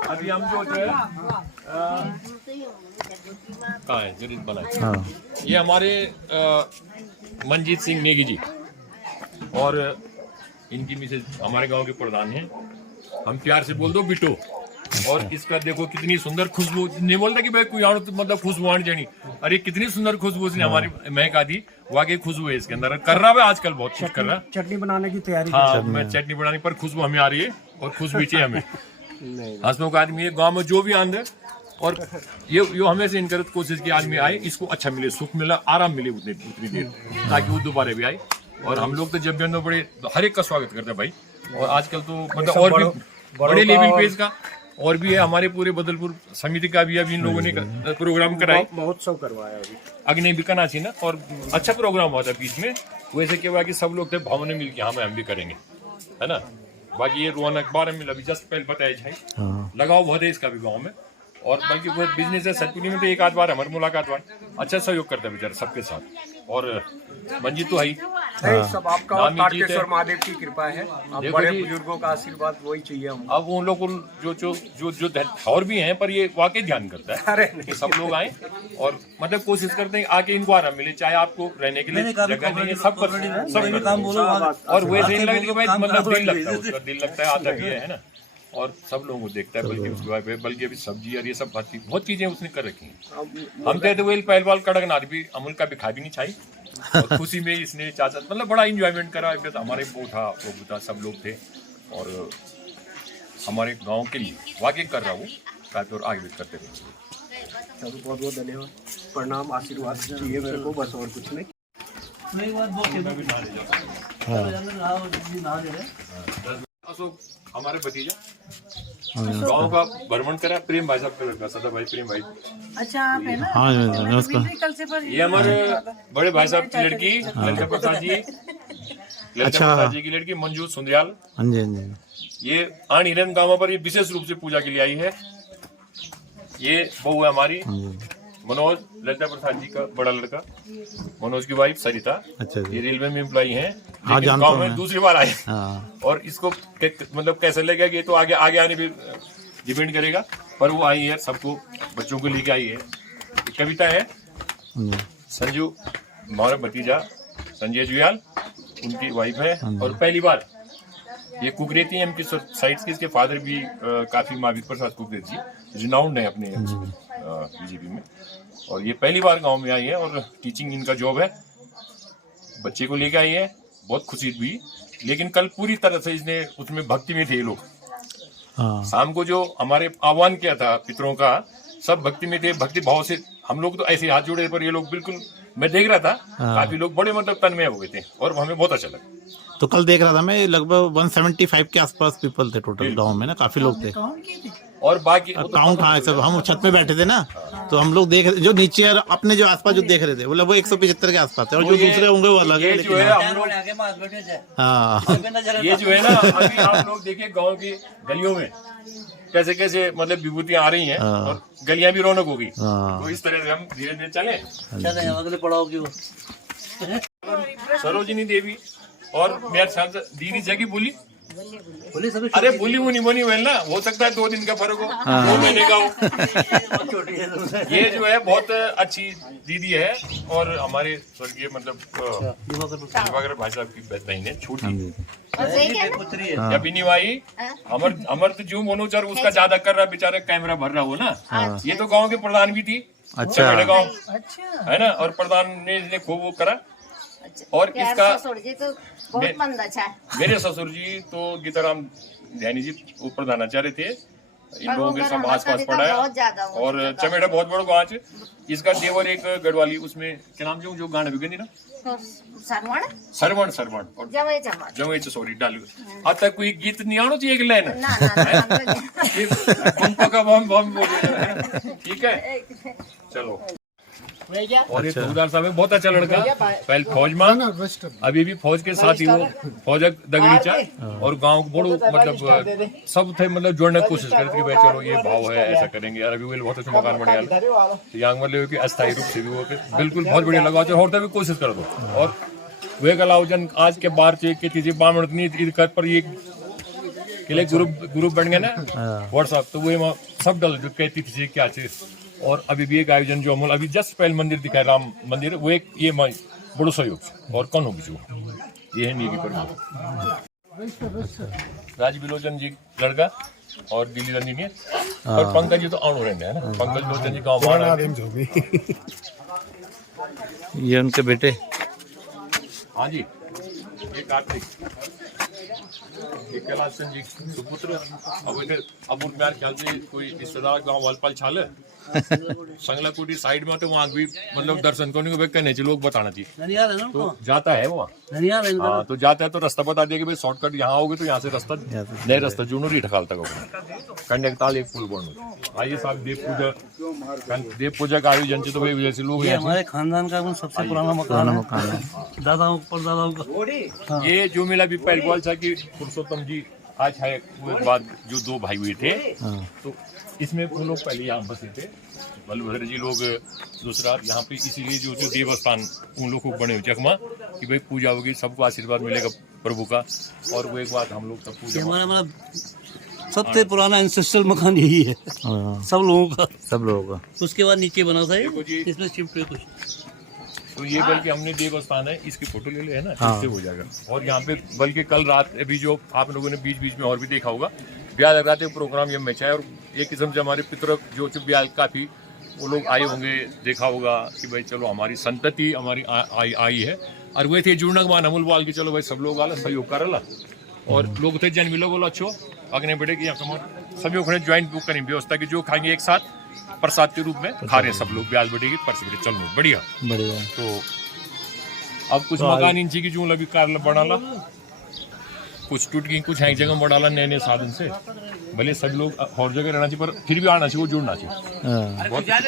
अभी हम जो है कहाँ है जरूर बना, ये हमारे मनजीत सिंह नेगी जी और इनकी मिसेज हमारे गांव के प्रधान हैं, हम प्यार से बोल दो बिटो। और इसका देखो कितनी सुंदर खुशबू, नहीं बोलता कि भाई कोई और मतलब खुशबू आनी चाहिए, अरे कितनी सुंदर खुशबू उसने हमारी महका दी। वाकई खुशबू है इसके अंदर, कर रहा है आजकल बहुत कुछ कर रहा है। चटनी बनाने की तैयारी हाँ, मैं चटनी बनाने पर खुशबू हमें आ रही है और खुशबू चाहिए हमें। हंसमुख आदमी है, गांव में जो भी आंदे और ये हमेशा इनकर कोशिश की आदमी आए, इसको अच्छा मिले, सुख मिला, आराम मिले उतनी देर, ताकि वो दोबारा भी आए। और हम लोग तो जब भी अंदर बड़े हर एक का स्वागत करते हैं भाई। और आजकल तो मतलब और भी बड़े लेवल पे इसका और भी है, हमारे पूरे बदलपुर समिति का भी अभी इन लोगों ने प्रोग्राम कराए, महोत्सव करवाया अभी अग्नि बिकनाची ना, और अच्छा प्रोग्राम हुआ था बीच में। वैसे क्या हुआ कि सब लोग थे भाव ने मिल के हाँ हम भी करेंगे, है ना। बाकी ये रौनक बारे में अभी जस्ट पहले बताया जाए, लगाव बहुत है इसका भी गाँव में। और बल्कि वो बिजनेस है सतपुली में तो एक आध बार हमारी मुलाकात हुआ, अच्छा सहयोग करता है बेचारा सबके साथ। और मंजित तो है सब आपका और तारकेश्वर महादेव की कृपा है, आप बड़े बुजुर्गों का आशीर्वाद वही चाहिए हम। अब उन लोग जो और भी हैं, पर ये वाकई ध्यान करता है अरे नहीं, सब लोग आए और मतलब कोशिश करते हैं आके इनको आराम मिले, चाहे आपको रहने के लिए जगह नहीं है, सब काम बोलो और वैसे ही लगे कि भाई मतलब दिल लगता है, उसका दिल लगता है, आता भी है ना। और सब लोगों को देखता है, बल्कि उसके बाद बल्कि अभी सब्जी और ये सब बहुत चीजें उसने कर रखी हैं। हम कहते हुए पहलवाल कड़कनाथ भी अमूल का भी खा भी नहीं चाहिए, और खुशी में इसने चाचा मतलब बड़ा इंजॉयमेंट करा। हमारे वो था सब लोग थे और हमारे गांव के लिए वाकई कर रहा वो काफी, और आगे भी करते रहे। बहुत बहुत धन्यवाद, प्रणाम, आशीर्वाद चाहिए मेरे को, बस और कुछ नहीं। अशोक हमारे भतीजा गांव का भ्रमण करा, प्रेम भाई साहब का लड़का, सदा भाई प्रेम भाई। अच्छा आप है ना। हाँ नमस्कार। कल से पर ये हमारे बड़े भाई साहब की लड़की ललिता प्रसाद जी, ललिता प्रसाद जी की लड़की मंजू सुंदरियाल। हाँ जी हाँ जी। ये आन हिरन गांव पर ये विशेष रूप से पूजा के लिए आई है। ये बहू है हमारी मनोज, ललिता प्रसाद जी का बड़ा लड़का, मनोज की वाइफ सरिता। अच्छा जी। ये रेलवे में एम्प्लॉई हैं, हाँ, लेकिन जानता गांव हूँ में मैं। दूसरी बार आए। हाँ। और इसको मतलब कैसे लगेगा कि ये तो आगे आने पे डिपेंड करेगा, पर वो आई है, सबको बच्चों को लेके आई है। एक कविता है, संजू हमारा भतीजा संजय जुयाल, उनकी वाइफ है, और पहली बार ये कुकरेती है इनकी साइड की। इसके फादर भी काफी महावीर प्रसाद कुकरेती रिनाउंड है अपने बीजेपी में, और ये पहली बार गांव में आई है और टीचिंग इनका जॉब है। बच्चे को लेके आई है, बहुत खुशी हुई। लेकिन कल पूरी तरह से इसने उसमें भक्ति में थे ये लोग। शाम को जो हमारे आह्वान किया था पितरों का, सब भक्ति में थे, भक्ति भाव से हम लोग तो ऐसे हाथ जोड़े, पर ये लोग बिल्कुल, मैं देख रहा था काफी लोग बड़े मतलब तन्मय हो गए थे और हमें बहुत अच्छा लगा। तो कल देख रहा था मैं, लगभग 175 के आसपास पीपल थे टोटल गांव में ना, काफी लोग थे। और बाकी काउंट हाँ सब, हम छत में बैठे थे ना, तो हम लोग देख जो नीचे और अपने जो आसपास जो देख रहे थे, मतलब वो 175 के आसपास थे, और जो दूसरे होंगे वो अलग है। जो है हम लोग हाँ ये जो है ना, अभी आप लोग देखिए गांव की गलियों में कैसे कैसे मतलब विभूतियां आ रही हैं, और गलियां भी रौनक होगी। तो इस तरह से हम धीरे धीरे चले अगले पड़ाव की सरोजिनी देवी और मेरे ख्याल से दीदी जगह बोली सभी अरे बोली वो नहीं बनी वेल ना, हो सकता है 2 दिन का फर्क हो, 2 महीने का हो। छोटी है। ये जो है बहुत अच्छी दीदी है, और हमारे स्वर्गीय मतलब दिवाकर भाई साहब की बहन है, छोटी पुत्री है। अभी भाई अमर जो मनोचर उसका ज्यादा कर रहा, बेचारा कैमरा भर रहा हो ना। ये तो गांव के प्रधान भी थी, अच्छा गाँव है ना, और प्रधान ने खूब वो करा। और इसका ससुर जी तो बहुत मंद अच्छा है। मेरे ससुर जी तो गीताराम ध्यानी जी वो प्रधानाचार्य थे, इन लोगों के सब आस पास पढ़ा है। और चमेड़ा बहुत बड़ा गाँव है। इसका देवर एक गढ़वाली, उसमें क्या नाम जो गाना बिगड़ी ना, सरवण और जवे सॉरी डाल अब तक कोई गीत नहीं आना चाहिए, एक लाइन ठीक है। चलो, और ये चौकीदार साहब है, बहुत अच्छा लड़का, पहले फौज में, अभी भी फौज के साथ ही वो फौज दगड़ीचा, और गांव को बड़ो मतलब सब थे मतलब जोड़ने की कोशिश करते कि भाई चलो ये भाव है, ऐसा करेंगे। और अभी वो बहुत अच्छा मकान बने तो यांग मतलब कि अस्थायी रूप से भी वो बिल्कुल बहुत बढ़िया लगा, और भी कोशिश कर दो। और वे कलावजन आज के बार के चीजें बामणी पर ये के लिए ग्रुप बन गए ना व्हाट्सएप, तो वो सब डल जो कहती थी क्या चीज। और अभी भी एक आयोजन जो अमूल अभी जस्ट पहले मंदिर दिखाया, राम मंदिर, वो एक ये बड़ो सहयोग और कौन होगी जो ये है नीति पर राज बिलोचन जी लड़का, और दिल्ली रंजनी है, और पंकज जी तो आउट रहते हैं ना, पंकज लोचन जी गाँव ये उनके बेटे हाँ जी, ये कार्तिक, ये कैलाश चंद जी सुपुत्र। अब उनके ख्याल से कोई रिश्तेदार गाँव वालपाल छाल है संगला कुटी साइड में, तो वहाँ भी मतलब दर्शन करने को कहने चाहिए, लोग बताना चाहिए। ननियाल है ना तो जाता है वहाँ, ननियाल है हाँ, तो जाता है तो रास्ता बता दिया कि भाई शॉर्टकट यहाँ आओगे तो यहाँ से रास्ता नए रास्ता जूनूरी ढकाल तक होगा, कंडक्ताल एक पुल बोर्ड। आइए साहब, देव पूजा का आयोजन तो भाई जैसे लोग ये हमारे खानदान का सबसे पुराना मकान है, दादाओं परदादाओं का। ये जो मेला भी पहले बोल था कि पुरुषोत्तम जी आज है, वो बाद जो दो भाई हुए थे, तो इसमें वो लोग पहले यहाँ बसे थे, बलभद्र जी लोग दूसरा यहाँ पे, इसीलिए जो देवस्थान उन लोग को बने हुए चकमा कि भाई पूजा होगी, सबको आशीर्वाद मिलेगा प्रभु का। और वो एक बात हम लोग सब पूजा, हमारा सबसे पुराना एंसेस्ट्रल मकान यही है सब लोगों का। उसके बाद नीचे बना था, इसमें शिफ्ट हुए कुछ। तो ये बल्कि हमने देवस्थान है, इसकी फोटो ले ले है ना, इससे हो जाएगा। और यहाँ पे बल्कि कल रात अभी जो आप लोगों ने बीच बीच में और भी देखा होगा, ब्याह लगाते प्रोग्राम ये में चाहे, और एक किस्म से हमारे पितर जो ब्याह काफी वो लोग आए होंगे, देखा होगा कि भाई चलो हमारी संतति हमारी आई है। और वही थे जुड़ना मान अमूल बाल की चलो भाई सब लोग आला सहयोग कर ला, और लोग थे जन मिलो बोलो अच्छो अगने बढ़े कि यहाँ सभी लोग ज्वाइंट बुक करें व्यवस्था की, जो खाएंगे एक साथ प्रसाद के रूप में खा रहे हैं सब लोग, ब्याज बढ़ेगी परस बढ़े, चलो बढ़िया। तो अब कुछ मकान इंची की जो अभी कार बढ़ाला, कुछ टूट गई, कुछ एक जगह बढ़ाला नए नए साधन से, भले सब लोग और जगह रहना चाहिए पर फिर भी आना चाहिए, वो जुड़ना चाहिए। बहुत प्रयास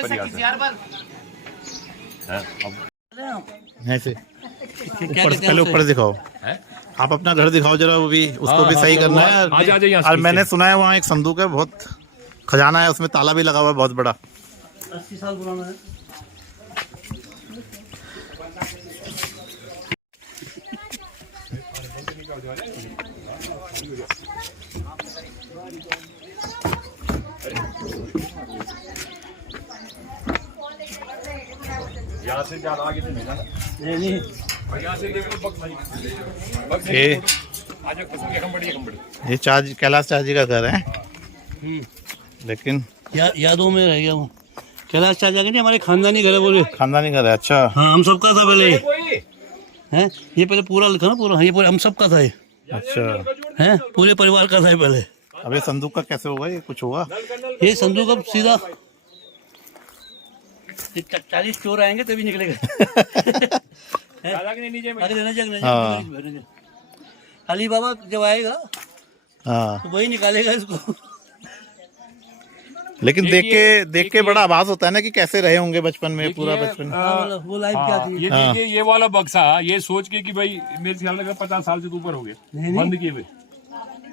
है। ऐसे पहले ऊपर दिखाओ, आप अपना घर दिखाओ जरा, वो भी उसको भी सही करना है। और मैंने सुना है वहाँ एक संदूक है, बहुत खजाना है, उसमें ताला भी लगा हुआ है बहुत बड़ा, 80 साल पुराना है। यहाँ से ज्यादा आगे तो नहीं जाना, नहीं यहाँ से देखो ये चार्ज कैलाश चार्ज जी का घर है, लेकिन यादों में रह गया वो। कैलाश चाचा के नहीं, हमारे खानदानी घर है, बोले खानदानी घर है। अच्छा, हाँ, हम सबका था पहले, हैं ये पहले पूरा लिखा ना, पूरा ये पूरा हम सबका था, ये अच्छा हैं पूरे परिवार का था ये पहले। अब ये संदूक का कैसे होगा, ये कुछ होगा? ये संदूक अब सीधा 40 चोर आएंगे तभी निकलेगा। अली बाबा जब आएगा तो वही निकालेगा इसको। लेकिन देख के बड़ा आभास होता है ना कि कैसे रहे होंगे बचपन में, पूरा बचपन। वो लाइफ क्या थी। ये वाला बक्सा ये सोच के कि भाई मेरे ख्याल लगा 50 साल से ऊपर हो गए बंद किए हुए,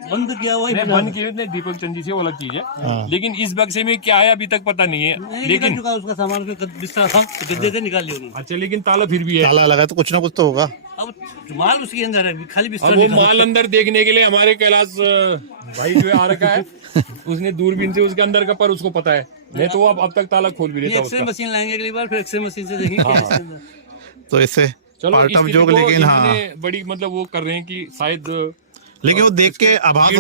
बंद किया हुआ है, बंद किए हुए दीपक चंद जी से वो अलग चीज है। लेकिन इस बक्से में क्या है अभी तक पता नहीं है, लेकिन उसका सामान बिस्तर था, गद्दे से निकाल लिया। अच्छा, लेकिन ताला फिर भी है, ताला लगा तो कुछ ना कुछ तो होगा। अब माल उसके अंदर है, खाली बिस्तर। वो माल अंदर देखने के लिए हमारे कैलाश भाई जो आ रखा है उसने दूरबीन से उसके अंदर का पर उसको पता है, नहीं तो वो अब तक ताला खोल भी रहता है। मशीन लाएंगे अगली बार, फिर एक्सरे मशीन से देखेंगे। तो इससे पार्ट ऑफ जोक, लेकिन हाँ बड़ी मतलब वो कर रहे हैं कि शायद, लेकिन वो देख के आभास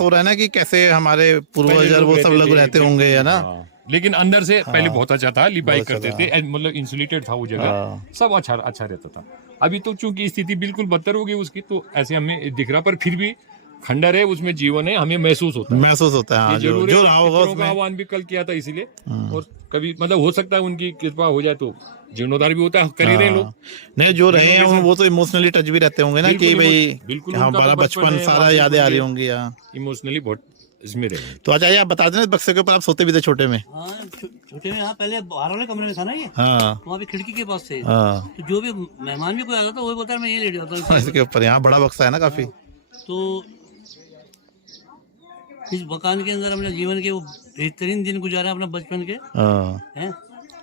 हो रहा है ना कि कैसे हमारे पूर्वज वो सब लोग रहते होंगे, है ना। लेकिन अंदर से पहले बहुत अच्छा था, लिपाई करते थे, मतलब इंसुलेटेड था वो जगह, सब अच्छा रहता था। अभी तो चूंकि स्थिति बिल्कुल बदतर हो गई उसकी, तो ऐसे हमें दिख रहा, पर फिर भी खंडर है, उसमें जीवन है, हमें महसूस होता है। जो रहा होगा उसमें आह्वान भी कल किया था इसीलिए, और कभी मतलब हो सकता है उनकी कृपा हो जाए तो जीर्णोद्धार भी होता है, कर ही रहे लोग। नहीं, जो रहे हैं वो तो इमोशनली टच भी रहते होंगे ना कि भाई हमारा बचपन सारा यादें आ रही होंगी, इमोशनली बहुत इसमें रहे। तो अच्छा, आप बता देना बक्से के ऊपर आप सोते भी थे छोटे में? छोटे में, हाँ, पहले बाहर वाले कमरे में था ना ये, वहाँ भी खिड़की के पास से, तो जो भी मेहमान भी कोई आता था वही बोलता मैं ये लेट जाता हूँ इसके ऊपर। यहाँ बड़ा बक्सा है ना काफी। तो इस मकान के अंदर हमने जीवन के वो बेहतरीन दिन गुजारे अपने बचपन के, हैं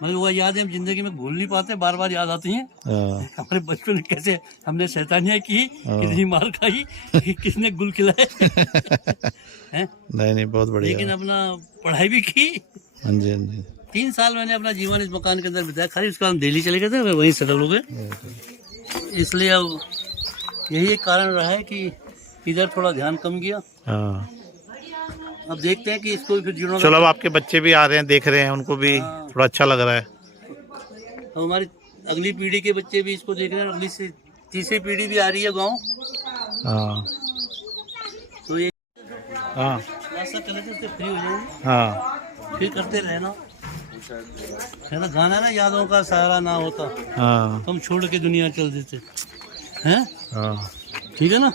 मतलब वो याद है, हम जिंदगी में भूल नहीं पाते, बार बार याद आती हैं हमारे बचपन में, कैसे हमने शैतानियाँ की, कितनी मार खाई, किसने गुल खिलाए, हैं। नहीं बहुत बढ़िया। लेकिन अपना पढ़ाई भी की। हाँ जी, हाँ जी। 3 साल मैंने अपना जीवन इस मकान के अंदर बिताया, खाली उसका हम दिल्ली चले गए थे, वहीं सेटल हो गए। इसलिए अब यही एक कारण रहा है कि इधर थोड़ा ध्यान कम किया। अब देखते हैं कि इसको फिर जुड़ना। चलो, अब आपके बच्चे भी आ रहे हैं, देख रहे हैं, उनको भी थोड़ा अच्छा लग रहा है। अब हमारी अगली पीढ़ी के बच्चे भी इसको देख रहे हैं, अगली से तीसरी पीढ़ी भी आ रही है गाँव, हाँ तो ये हाँ ऐसा करे तो फ्री हो जाएंगे, हाँ फिर करते रहना है ना। गाना ना यादों का सहारा ना होता, हाँ तुम छोड़ के दुनिया चल देते हैं। हाँ ठीक है ना,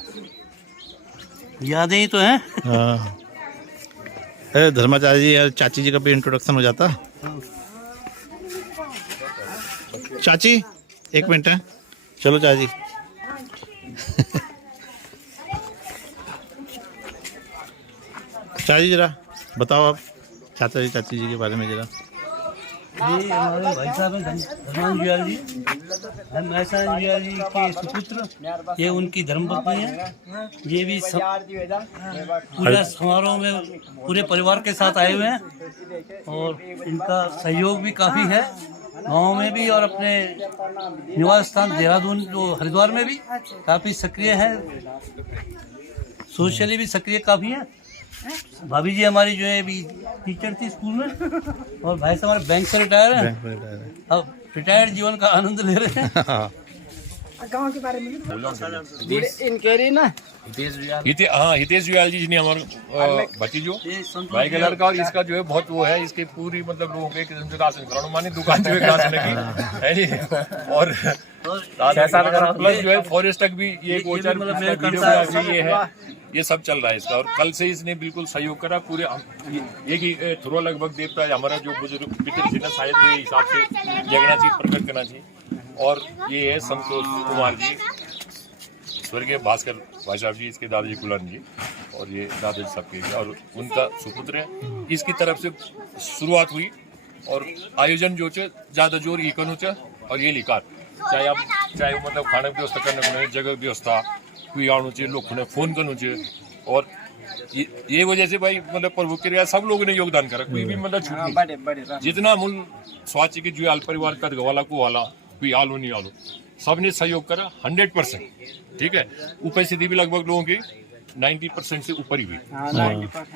यादें ही तो हैं। हाँ। अरे धर्माचार्य जी यार, चाची जी का भी इंट्रोडक्शन हो जाता। चाची एक मिनट है, चलो चाची। चाची जरा बताओ आप चाचा जी चाची जी के बारे में जरा। ये हमारे भाई साहब हैं धर्मान जुयाल जी, हम ऐसा जुयाल जी के सुपुत्र, ये उनकी धर्मपत्नी है। ये भी पूरा समारोह में पूरे परिवार के साथ आए हुए हैं और इनका सहयोग भी काफ़ी है गाँव में भी और अपने निवास स्थान देहरादून जो हरिद्वार में भी काफ़ी सक्रिय है, सोशली भी सक्रिय काफ़ी है। भाभी जी हमारी जो है अभी टीचर थी स्कूल में और भाई साहब हमारे बैंक से रिटायर हैं, अब रिटायर्ड जीवन का आनंद ले रहे हैं। गाँव के बारे में हितेश जुयाल जी ने हमारे भतीजो भाई का लड़का, और इसका जो है बहुत वो है, इसकी पूरी मतलब लोगों के किस्म से राशन कराना माने दुकान जो है राशन की है जी, और प्लस जो है फॉरेस्ट तक भी ये गोचर वीडियोग्राफी ये है, ये सब चल रहा है इसका। और कल से इसने बिल्कुल सहयोग करा पूरे एक ही थ्रो लगभग देवता है हमारा जो बुजुर्ग पितर जी ने शायद वो हिसाब से जगना चाहिए, प्रकट करना चाहिए। और ये है संतोष कुमार जी, स्वर्गीय भास्कर भाई साहब जी, इसके दादाजी कुलन जी, और ये दादाजी साहब के, और उनका सुपुत्र है। इसकी तरफ से शुरुआत हुई और आयोजन जो है ज़्यादा जोर ये कनु चे, और ये लिखा चाहे आप चाहे मतलब खाने की व्यवस्था करने को जगह व्यवस्था कोई आना चाहिए, लोग ने फोन करना चाहिए, और ये वजह से भाई मतलब प्रभु के सब लोगों ने योगदान करा, कोई भी मतलब छूट नहीं। जितना मूल स्वास्थ्य के जो आल परिवार का वाला को वाला कोई आलो नहीं आलो, सबने सहयोग करा 100%। ठीक है, उपस्थिति भी लगभग लोगों की 90% से ऊपर ही हुई।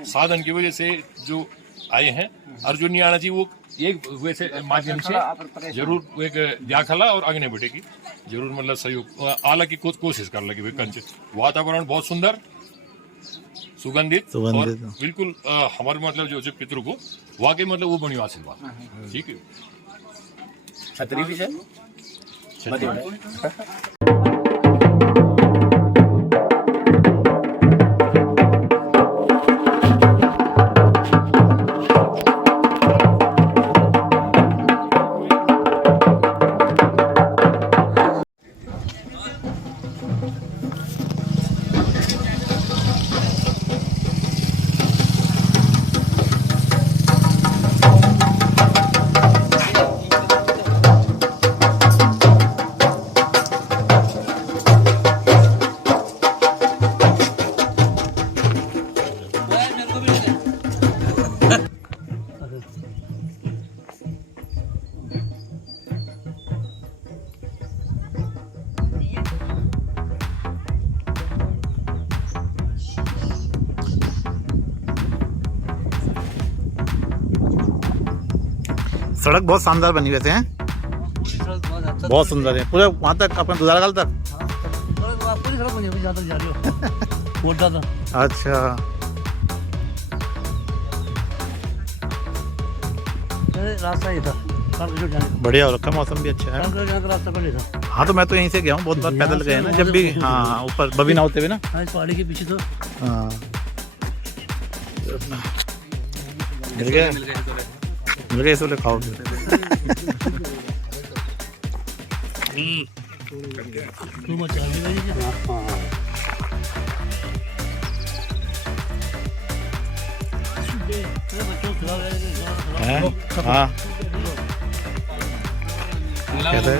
साधन की वजह से जो आए हैं और जो नहीं आना चाहिए वो एक वैसे माध्यम से जरूर एक दाखला और आगे बढ़ेगी जरूर, मतलब सहयोग आला की कोशिश कर लगी। वातावरण बहुत सुंदर, सुगंधित और बिल्कुल हमारे मतलब जो पितरों को वाकई मतलब वो बनी आशीर्वाद। ठीक है, छतरी भी है। सड़क बहुत शानदार बनी वैसे हैं, बहुत सुंदर है, पूरे वहाँ तक अपने दुधारगाल तक। पूरी सड़क बनी है, जा रही हो अच्छा, रास्ता ही था, बढ़िया हो रखा, मौसम भी अच्छा है। रास्ता पर था। हाँ तो मैं तो यहीं से गया हूँ, बहुत बार पैदल गए ना जब भी। हाँ ऊपर बबीना होते हुए ना, पहाड़ी के पीछे तो हाँ मिल गया इस वाले खाओ। हाँ कैसे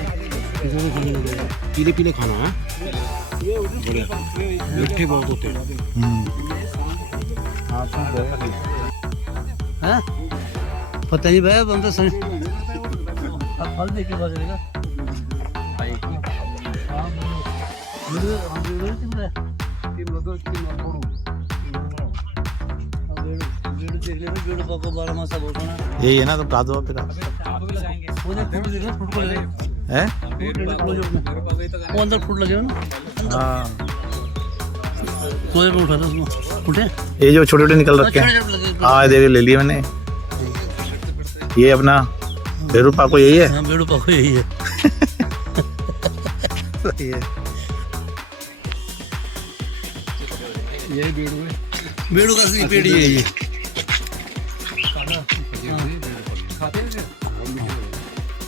पीले पीले खाना है, मीठे बहुत होते हैं। पता नहीं भाई, हम तो अब फल देख के पता चलेगा। यही है ना, तो गा दो फिर। वो देख, है। वो अंदर फूट लगे हुए ना, हाँ सोए पे उठा था उसमें, उठे ये जो छोटे छोटे निकल रखे हैं। छोटे-छोटे लगे। हाँ देखिए ले लिया मैंने। ये अपना भेरू पाको यही है। हाँ बेड़ू पाको यही है। सही है। यही बेड़ू है, बेड़ू का असली पेड़ यही है।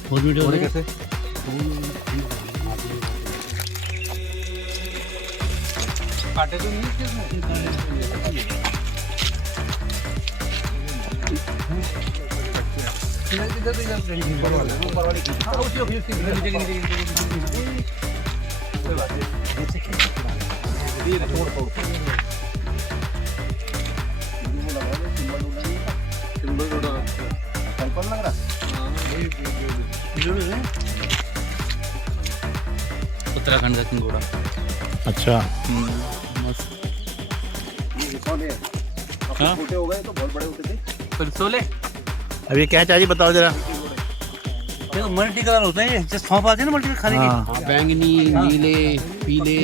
बहुत मीठे होते हैं। उत्तराखंड का किंगोड़ा। अच्छा अब ये क्या चाहिए बताओ जरा। ये मल्टी कलर होते हैं, जैसे सौंफ आते हैं ना मल्टी कलर खाने हाँ। के। बैंगनी, नीले, पीले।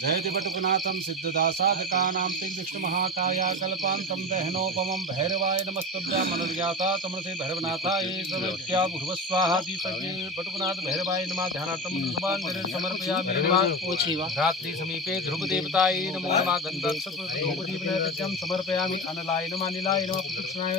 जयति बटुकनाथम सिद्धदासाधकानां विष्णु महाकाया कल्पांतम दहनोपमं भैरवाय नमस्तुभ्यां मनोज्ञाता तमसे भैरवनाथाय सर्वज्ञा भूर्भुवस्वाहा दीपके बटुकनाथ भैरवाय नमः ध्यानार्थं सुभान समर्पयामि नमः। रात्रि समीपे ध्रुव देवताय नमो नमः गन्धर्वदीपनैवेद्यं समर्पयामि अनलाय नमः नीलाय नमः प्रदक्षिणाय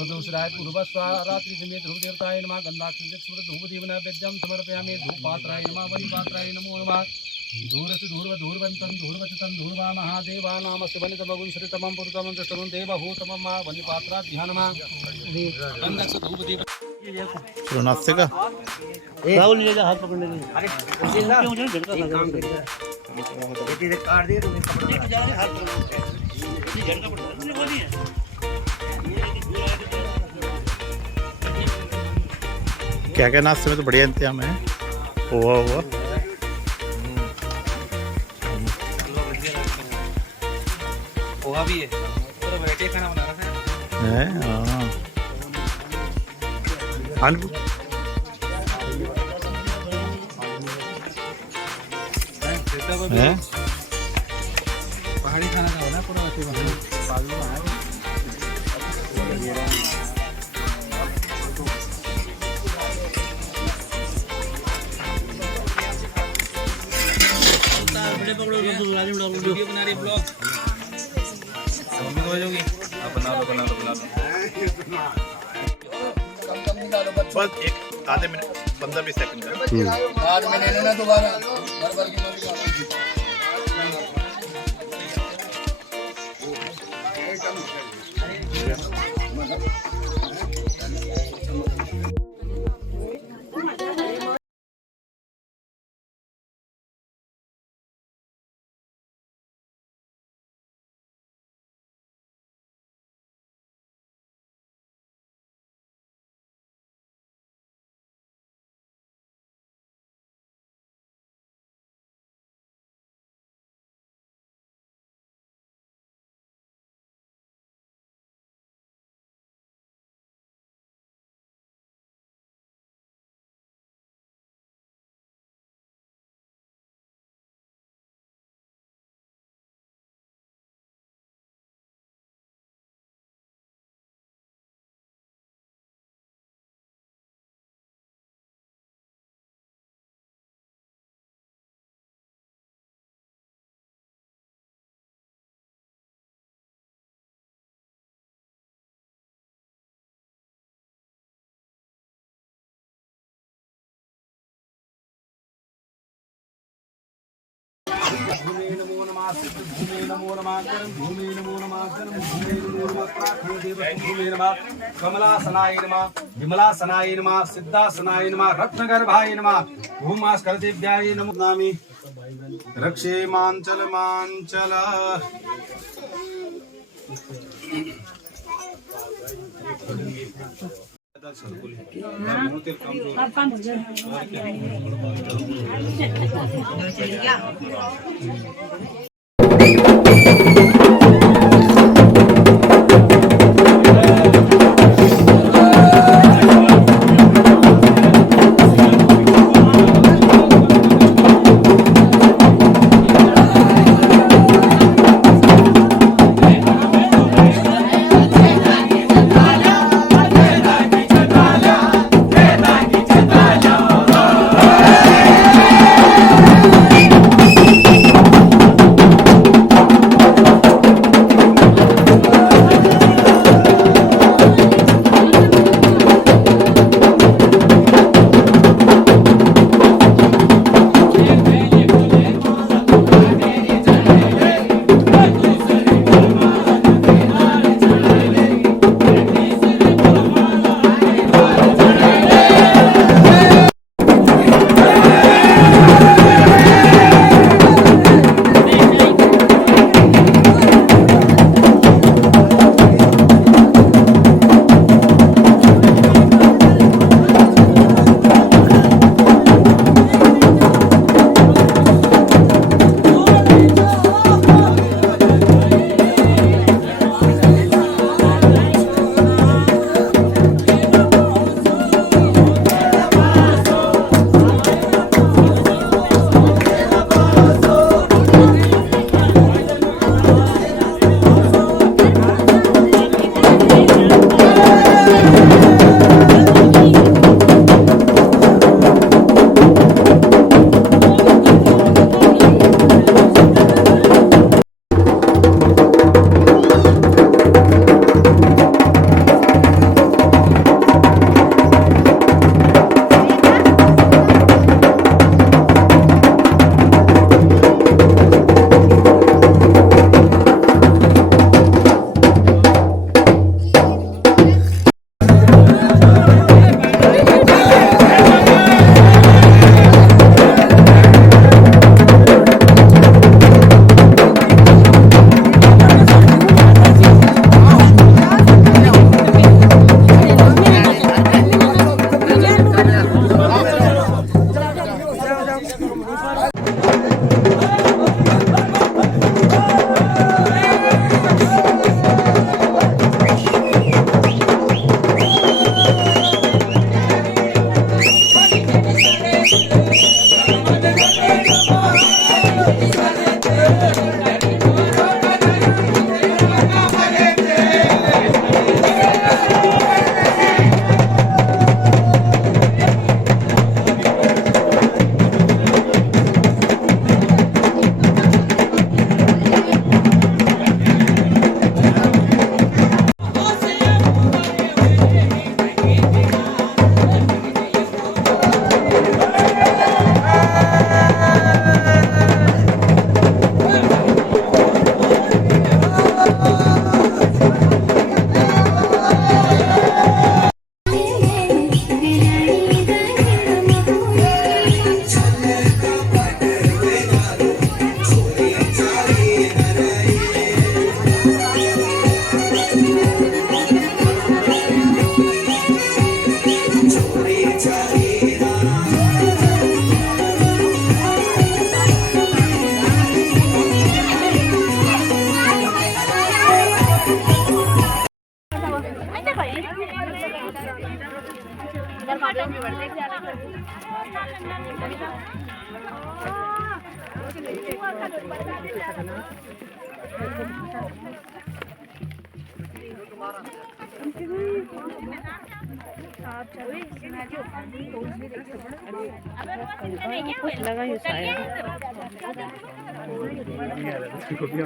वधूसराय भूर्भुवस्वाहा। रात्रि समीपे ध्रुव देवताय नमः गन्धाक्षरं ध्रुव दीपनैवेद्यं समर्पयामि धूपपात्राय नमः वनिपात्राय नमो नमः। धूरति धूर्वधूर्वन्तं धूर्वचितं धूर्वा महादेवानामस्य वनितमगुं श्रितमं पुरुतमं दृष्टमं देवभूतमं मा वनिपात्राध्यानमा गन्धस्य धूपदीप। चलो नाश्ते का राहुल ले जा हाथ पकड़ने के लिए। अरे मुझे झटका काट दे तो हाथ पकड़ झटका पड़ता है वो नहीं है। क्या क्या नाश्ते में तो बढ़िया इंतजाम है। पोहा हुआ पोहा भी है, तो वैरायटी खाना बना रहा है। हाँ है। पहाड़ी खाना का होना पूरा बड़े पकड़ो वीडियो बना रही ब्लॉग मम्मी को भेजोगी आप बना लो बस एक आधे मिनट 15-20 सेकंड का। बाद में ले लेना दोबारा। भूमे नमो नमः सिद्ध भूमे नमो नमः कर्म भूमे नमो नमः कर्म भूमे नमो नमः प्रार्थना देव भूमे नमः कमलासनाय नमः विमलासनाय नमः सिद्धासनाय नमः रत्नगर्भाय नमः भूमास्करदेव्याय नमो नामि रक्षे मांचल मांचल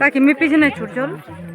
ताकि मैं पीछे नहीं छूट जाऊँ।